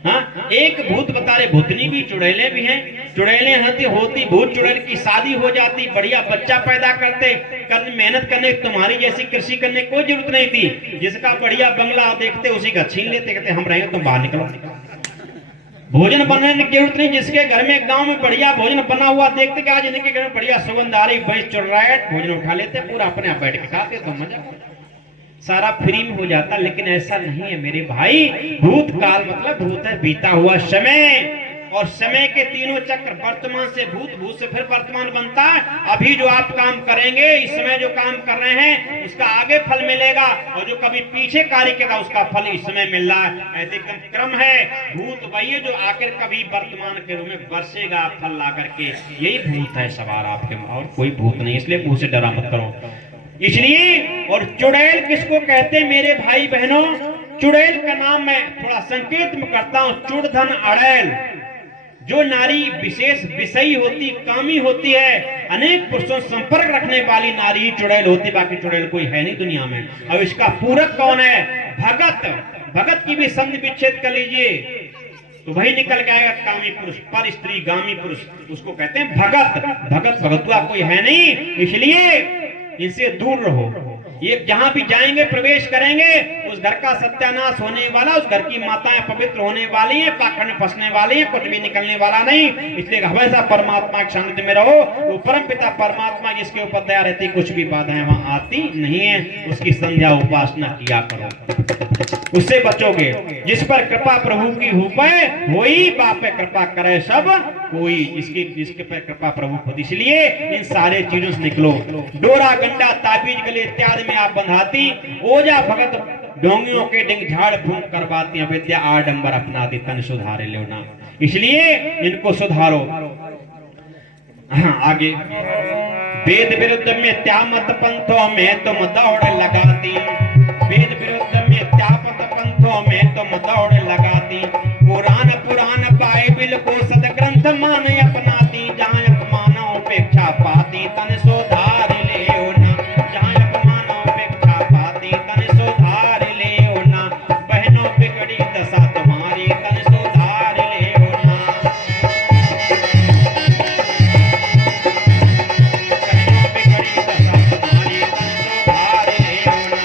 हाँ, एक भूत बता रहे, भूतनी भी चुड़ैलें भी हैं, चुड़ैलें होती, भूत चुड़ैल की शादी हो जाती, बढ़िया बच्चा पैदा करते, मेहनत करने, तुम्हारी जैसी कृषि करने की कोई जरूरत नहीं थी, जिसका बढ़िया बंगला देखते उसी का छीन लेते, कहते हम रहेंगे, तुम बाहर निकलो। भोजन बनाने की जरूरत नहीं, जिसके घर में गांव में बढ़िया भोजन बना हुआ देखते कि आज इनके घर में बढ़िया सुगंध आ रही, भैंस चुर रहा है, भोजन उठा लेते, पूरा अपने आप बैठ के खाते, तो मजा सारा फ्री में हो जाता। लेकिन ऐसा नहीं है मेरे भाई, भूतकाल मतलब भूत है बीता हुआ समय, और समय के तीनों चक्र, वर्तमान से भूत, भूत से फिर वर्तमान बनता है। अभी जो आप काम करेंगे, इस समय जो काम कर रहे हैं, उसका आगे फल मिलेगा, और जो कभी पीछे कार्य किया उसका फल इस समय मिल रहा है। ऐसे क्रम है। भूत वही है जो आकर कभी वर्तमान के रूप में बरसेगा फल ला करके, यही भूत है सवार आपके, और कोई भूत नहीं। इसलिए भूत से डरा मत करो। इसलिए, और चुड़ैल किसको कहते हैं मेरे भाई बहनों? चुड़ैल का नाम मैं थोड़ा संकेत में करता हूं, चुड़धन अड़ैल। जो नारी विशेष विषयी होती, कामी होती है, अनेक पुरुषों से संपर्क रखने वाली नारी चुड़ैल होती, बाकी चुड़ैल कोई है नहीं दुनिया में। अब इसका पूरक कौन है? भगत। भगत की भी संधि विच्छेद कर लीजिए तो वही निकल के आएगा कामी पुरुष, पर स्त्री गामी पुरुष, उसको कहते हैं भगत। भगत भगतुआ कोई है नहीं, इसलिए इनसे दूर रहो। ये जहां भी जाएंगे, प्रवेश करेंगे, उस घर का सत्यानाश होने वाला, उस घर की माताएं पवित्र होने वाली हैं, पाखंड में फंसने वाली हैं, कुछ भी निकलने वाला नहीं। इसलिए हमेशा परमात्मा के सानिध्य में रहो। वो परम पिता परमात्मा जिसके ऊपर दया रहती, कुछ भी बाधाएं वहां आती नहीं है, उसकी संध्या उपासना किया करो, उससे बचोगे। जिस पर कृपा प्रभु की हुपै, वही बाप पे कृपा करे सब कोई, जिसके पर कृपा प्रभु खुद। इसलिए इन सारे चीजों से निकलो। डोरा गंडा ताबीज गले इत्यादि में आप बंधाती, ओझा भगत डोंगियों के डिंग झाड़ फूंक करवाती, अविद्या आडंबर अपनाती, तन सुधारे लो ना। इसलिए इनको सुधारो। हाँ, आगे वेद विरुद्ध में त्यामत पंथों में तुम दौड़ लगाती, वेद विरुद्ध में त्यामत पंथों में तुम दौड़ लगाती, पुराण बाइबिल को सदग्रंथ मान अपनाती, जहाँ अपमानों उपेक्षा पाती, तन सुधार ले ना, जहाँ अपमानों उपेक्षा पाती, तन सुधार ले ना, बहनों बिगड़ी दशा तुम्हारी, तन सुधार ले ना, बहनों बिगड़ी दशा तुम्हारी, तन सुधार ले ना।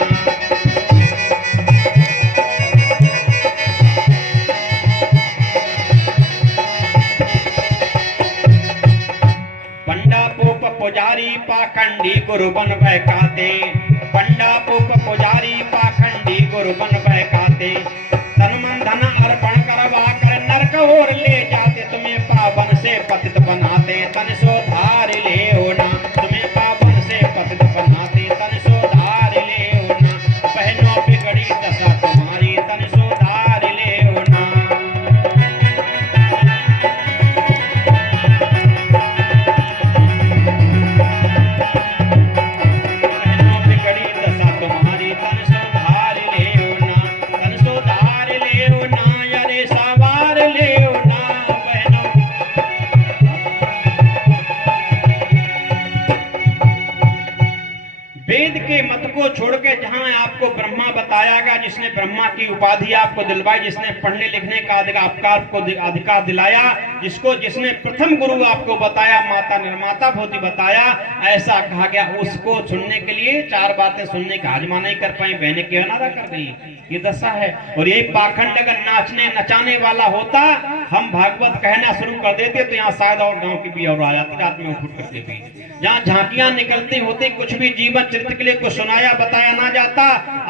पुजारी पाखंडी गुरु बन बहकाते, पंडा पुप पुजारी पाखंडी गुरु बन बहकाते, तन मन धन अर्पण करवा कर नरक और ले जाते, तुम्हें पावन से पतित बनाते, तन सुधार ले होना, तुम्हें पावन से पतित बनाते, तन सुधार ले होना, बहनों बिगड़ी दशा तुम्हारी, तन सुधार ले होना। तन सुधार ले होना, उपाधि आपको दिलवाई, जिसने पढ़ने लिखने का अधिकार दिलाया, जिसने प्रथम गुरु आपको बताया, माता निर्माता भूति बताया, ऐसा कहा गया उसको सुनने के लिए 4 बातें सुनने का आजमा नहीं कर पाई, बहने के नारा कर गई। ये दशा है। और यही पाखंड अगर नाचने नचाने वाला होता, हम भागवत कहना शुरू कर देते तो यहाँ शायद और गांव की भी और आ जाती रात में उठ करके भी। जहाँ झांकियां निकलती होती, कुछ भी जीवन चरित्र के लिए कुछ सुनाया बताया ना जाता,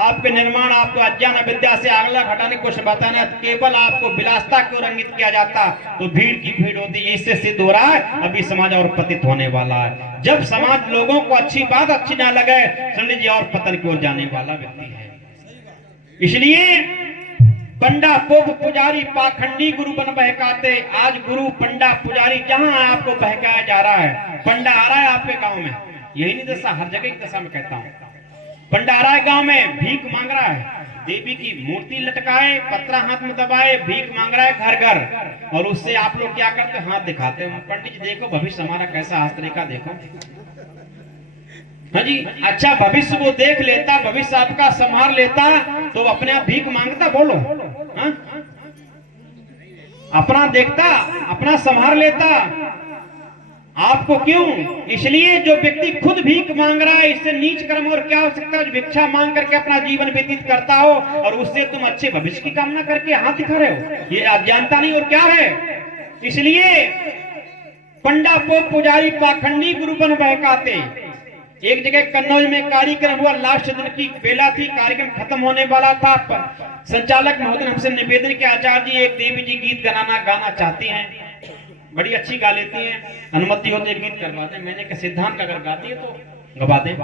आपके निर्माण आपको अज्ञान विद्या से आगला घटाने कुछ बताना, केवल आपको विलासता को रंगित किया जाता, तो भीड़ की भीड़ होती। इससे सिद्ध हो रहा है अभी समाज और पतित होने वाला है। जब समाज लोगों को अच्छी बात अच्छी ना लगे, समझ लीजिए और पतन की ओर जाने वाला व्यक्ति है। इसलिए पंडा पोप पुजारी पाखंडी गुरु बन बहकाते। आज गुरु पंडा पुजारी जहां आपको बहकाया जा रहा है, पंडा आ रहा है आपके गांव में, यही नहीं दशा, हर जगह की दशा में कहता हूं। पंडा आ रहा है गांव में, भीख मांग रहा है, देवी की मूर्ति लटकाए, पत्रा हाथ में दबाए, भीख मांग रहा है घर घर। और उससे आप लोग क्या करते, हाथ दिखाते हैं, पंडित जी देखो भविष्य हमारा कैसा आस्त्री का देखो। हाँ जी, अच्छा भविष्य वो देख लेता, भविष्य आपका संभाल लेता, तो अपने आप भीख मांगता, बोलो हाँ? अपना देखता, अपना संभाल लेता, आपको क्यों? इसलिए जो व्यक्ति खुद भीख मांग रहा है, इससे नीच कर्म और क्या हो सकता है? जो भिक्षा मांग करके अपना जीवन व्यतीत करता हो और उससे तुम अच्छे भविष्य की कामना करके हाथ दिखा रहे हो, ये अज्ञानता नहीं और क्या है? इसलिए पंडा पोप पुजारी पाखंडी गुरु बन बहकाते। एक जगह कन्नौज में कार्यक्रम हुआ, लास्ट दिन की बेला थी, कार्यक्रम खत्म होने वाला था। संचालक महोदय हमसे निवेदन के आचार्य जी एक देवी जी गीत गाना चाहती हैं, बड़ी अच्छी गा लेती हैं, अनुमति हो तो एक गीत करवाते हैं। मैंने कहा सिद्धांत अगर गाती है तो गवा दें।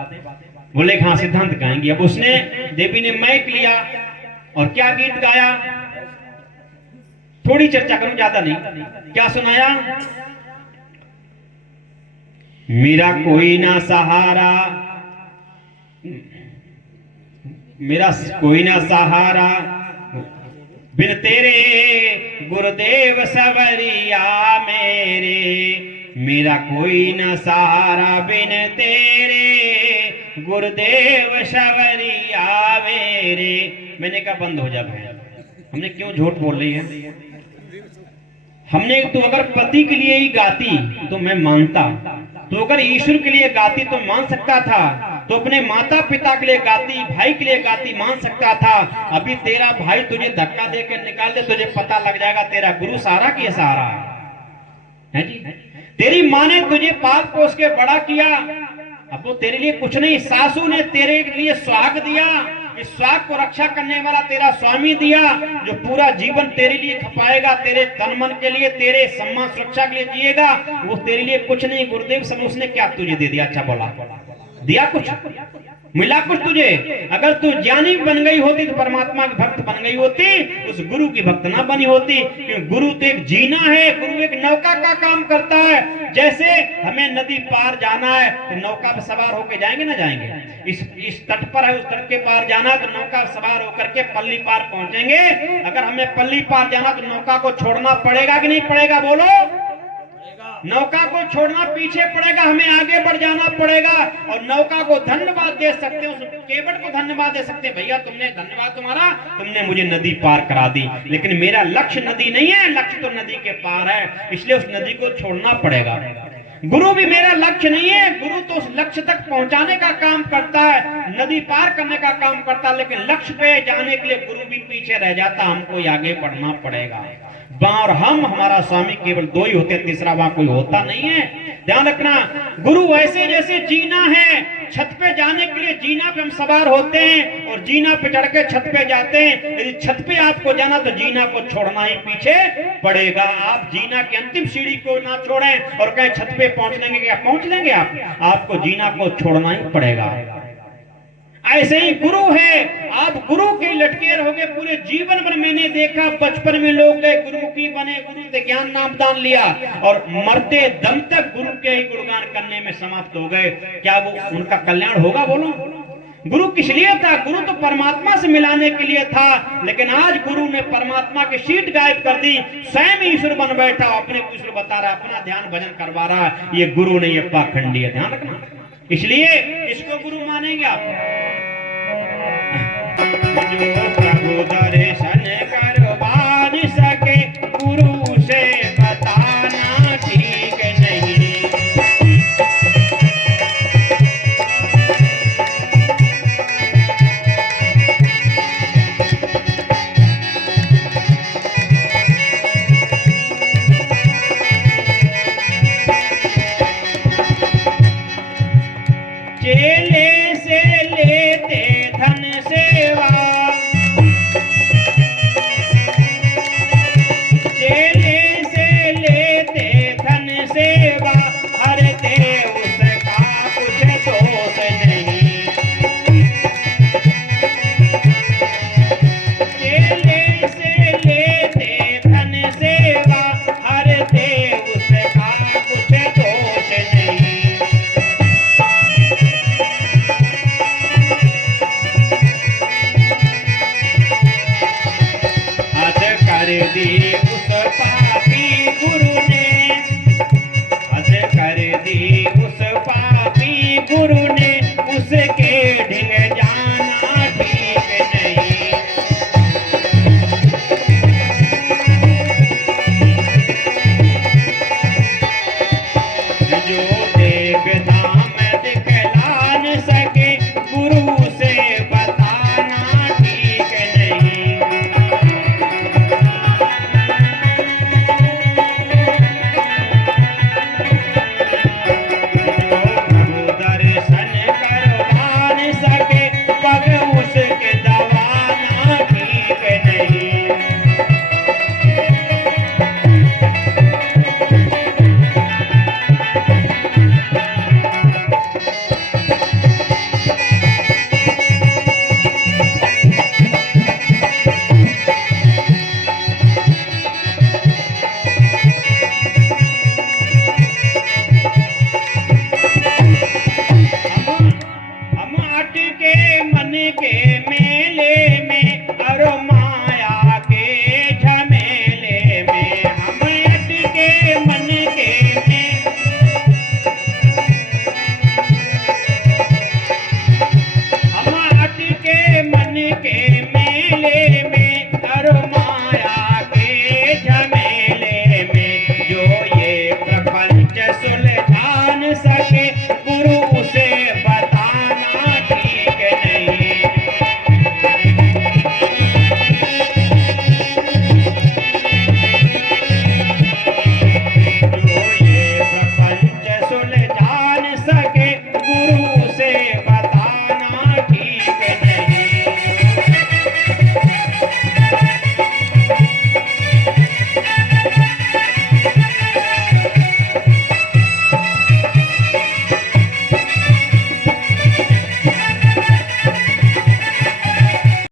बोले हाँ सिद्धांत गाएंगी। अब उसने देवी ने माइक लिया और क्या गीत गाया, थोड़ी चर्चा करूं ज्यादा नहीं, क्या सुनाया? मेरा कोई ना सहारा, मेरा कोई ना सहारा बिन तेरे गुरुदेव सवरिया मेरे, मेरा कोई ना सहारा बिन तेरे गुरुदेव सवरिया मेरे। मैंने कहा बंद हो जा भाई, हमने क्यों झूठ बोल रही है? हमने तो अगर पति के लिए ही गाती तो मैं मानता, तो अगर ईश्वर के लिए गाती तो मान सकता था, तो अपने माता पिता के लिए गाती, भाई के लिए गाती, मान सकता था। अभी तेरा भाई तुझे धक्का देकर निकाल दे, तुझे पता लग जाएगा तेरा गुरु सहारा की सहारा है जी। तेरी माँ ने तुझे पाल पोस के बड़ा किया, अब वो तेरे लिए कुछ नहीं, सासू ने तेरे लिए सुहाग दिया, इस सुहाग को रक्षा करने वाला तेरा स्वामी दिया, जो पूरा जीवन तेरे लिए खपाएगा, तेरे तन मन के लिए, तेरे सम्मान सुरक्षा के लिए जिएगा, वो तेरे लिए कुछ नहीं। गुरुदेव समय उसने क्या तुझे दे दिया? अच्छा बोला, दिया कुछ, मिला कुछ तुझे? अगर तू ज्ञानी बन गई होती तो परमात्मा की भक्त बन गई होती, उस गुरु की भक्त ना बनी होती। क्योंकि गुरु तो एक जीना है, गुरु एक नौका का काम करता है। जैसे हमें नदी पार जाना है तो नौका पर सवार होकर जाएंगे ना जाएंगे, इस तट पर है, उस तट के पार जाना तो नौका सवार होकर के पल्ली पार पहुंचेंगे। अगर हमें पल्ली पार जाना तो नौका को छोड़ना पड़ेगा कि नहीं पड़ेगा? बोलो, नौका को छोड़ना पीछे पड़ेगा, हमें आगे बढ़ जाना पड़ेगा। और नौका को धन्यवाद दे सकते हो, केवट को धन्यवाद दे सकते, भैया तुमने, धन्यवाद तुम्हारा, तुमने मुझे नदी पार करा दी। लेकिन मेरा लक्ष्य नदी नहीं है, लक्ष्य तो नदी के पार है, इसलिए उस नदी को छोड़ना पड़ेगा। गुरु भी मेरा लक्ष्य नहीं है, गुरु तो उस लक्ष्य तक पहुंचाने का काम करता है, नदी पार करने का काम करता है। लेकिन लक्ष्य पे जाने के लिए गुरु भी पीछे रह जाता, हमको आगे बढ़ना पड़ेगा। वहां और हम, हमारा स्वामी केवल दो ही होते, तीसरा वहां कोई होता नहीं है। ध्यान रखना, गुरु ऐसे जैसे जीना है, छत पे जाने के लिए जीना पे हम सवार होते हैं और जीना पे चढ़ के छत पे जाते हैं। यदि छत पे आपको जाना तो जीना को छोड़ना ही पीछे पड़ेगा। आप जीना की अंतिम सीढ़ी को ना छोड़ें और कहें छत पे पहुंच लेंगे, क्या पहुंच लेंगे आप? आपको जीना को छोड़ना ही पड़ेगा। ऐसे ही गुरु है, आप गुरु के लटके रहोगे पूरे जीवन भर। मैंने देखा बचपन में लोग गए गुरुमुखी बने, गुरु से ज्ञान नाम दान लिया और मरते दम तक गुरु के ही गुणगान करने में समाप्त हो गए। क्या वो उनका कल्याण होगा? बोलो, गुरु किस लिए था? गुरु तो परमात्मा से मिलाने के लिए था। लेकिन आज गुरु ने परमात्मा की सीट गायब कर दी, स्वयं ईश्वर बन बैठा, अपने को ईश्वर बता रहा, अपना ध्यान भजन करवा रहा। ये गुरु नहीं, ये पाखंडी है, ध्यान रखना। इसलिए इसको गुरु मानेंगे आप। जो प्रभु दर्शन दीवाना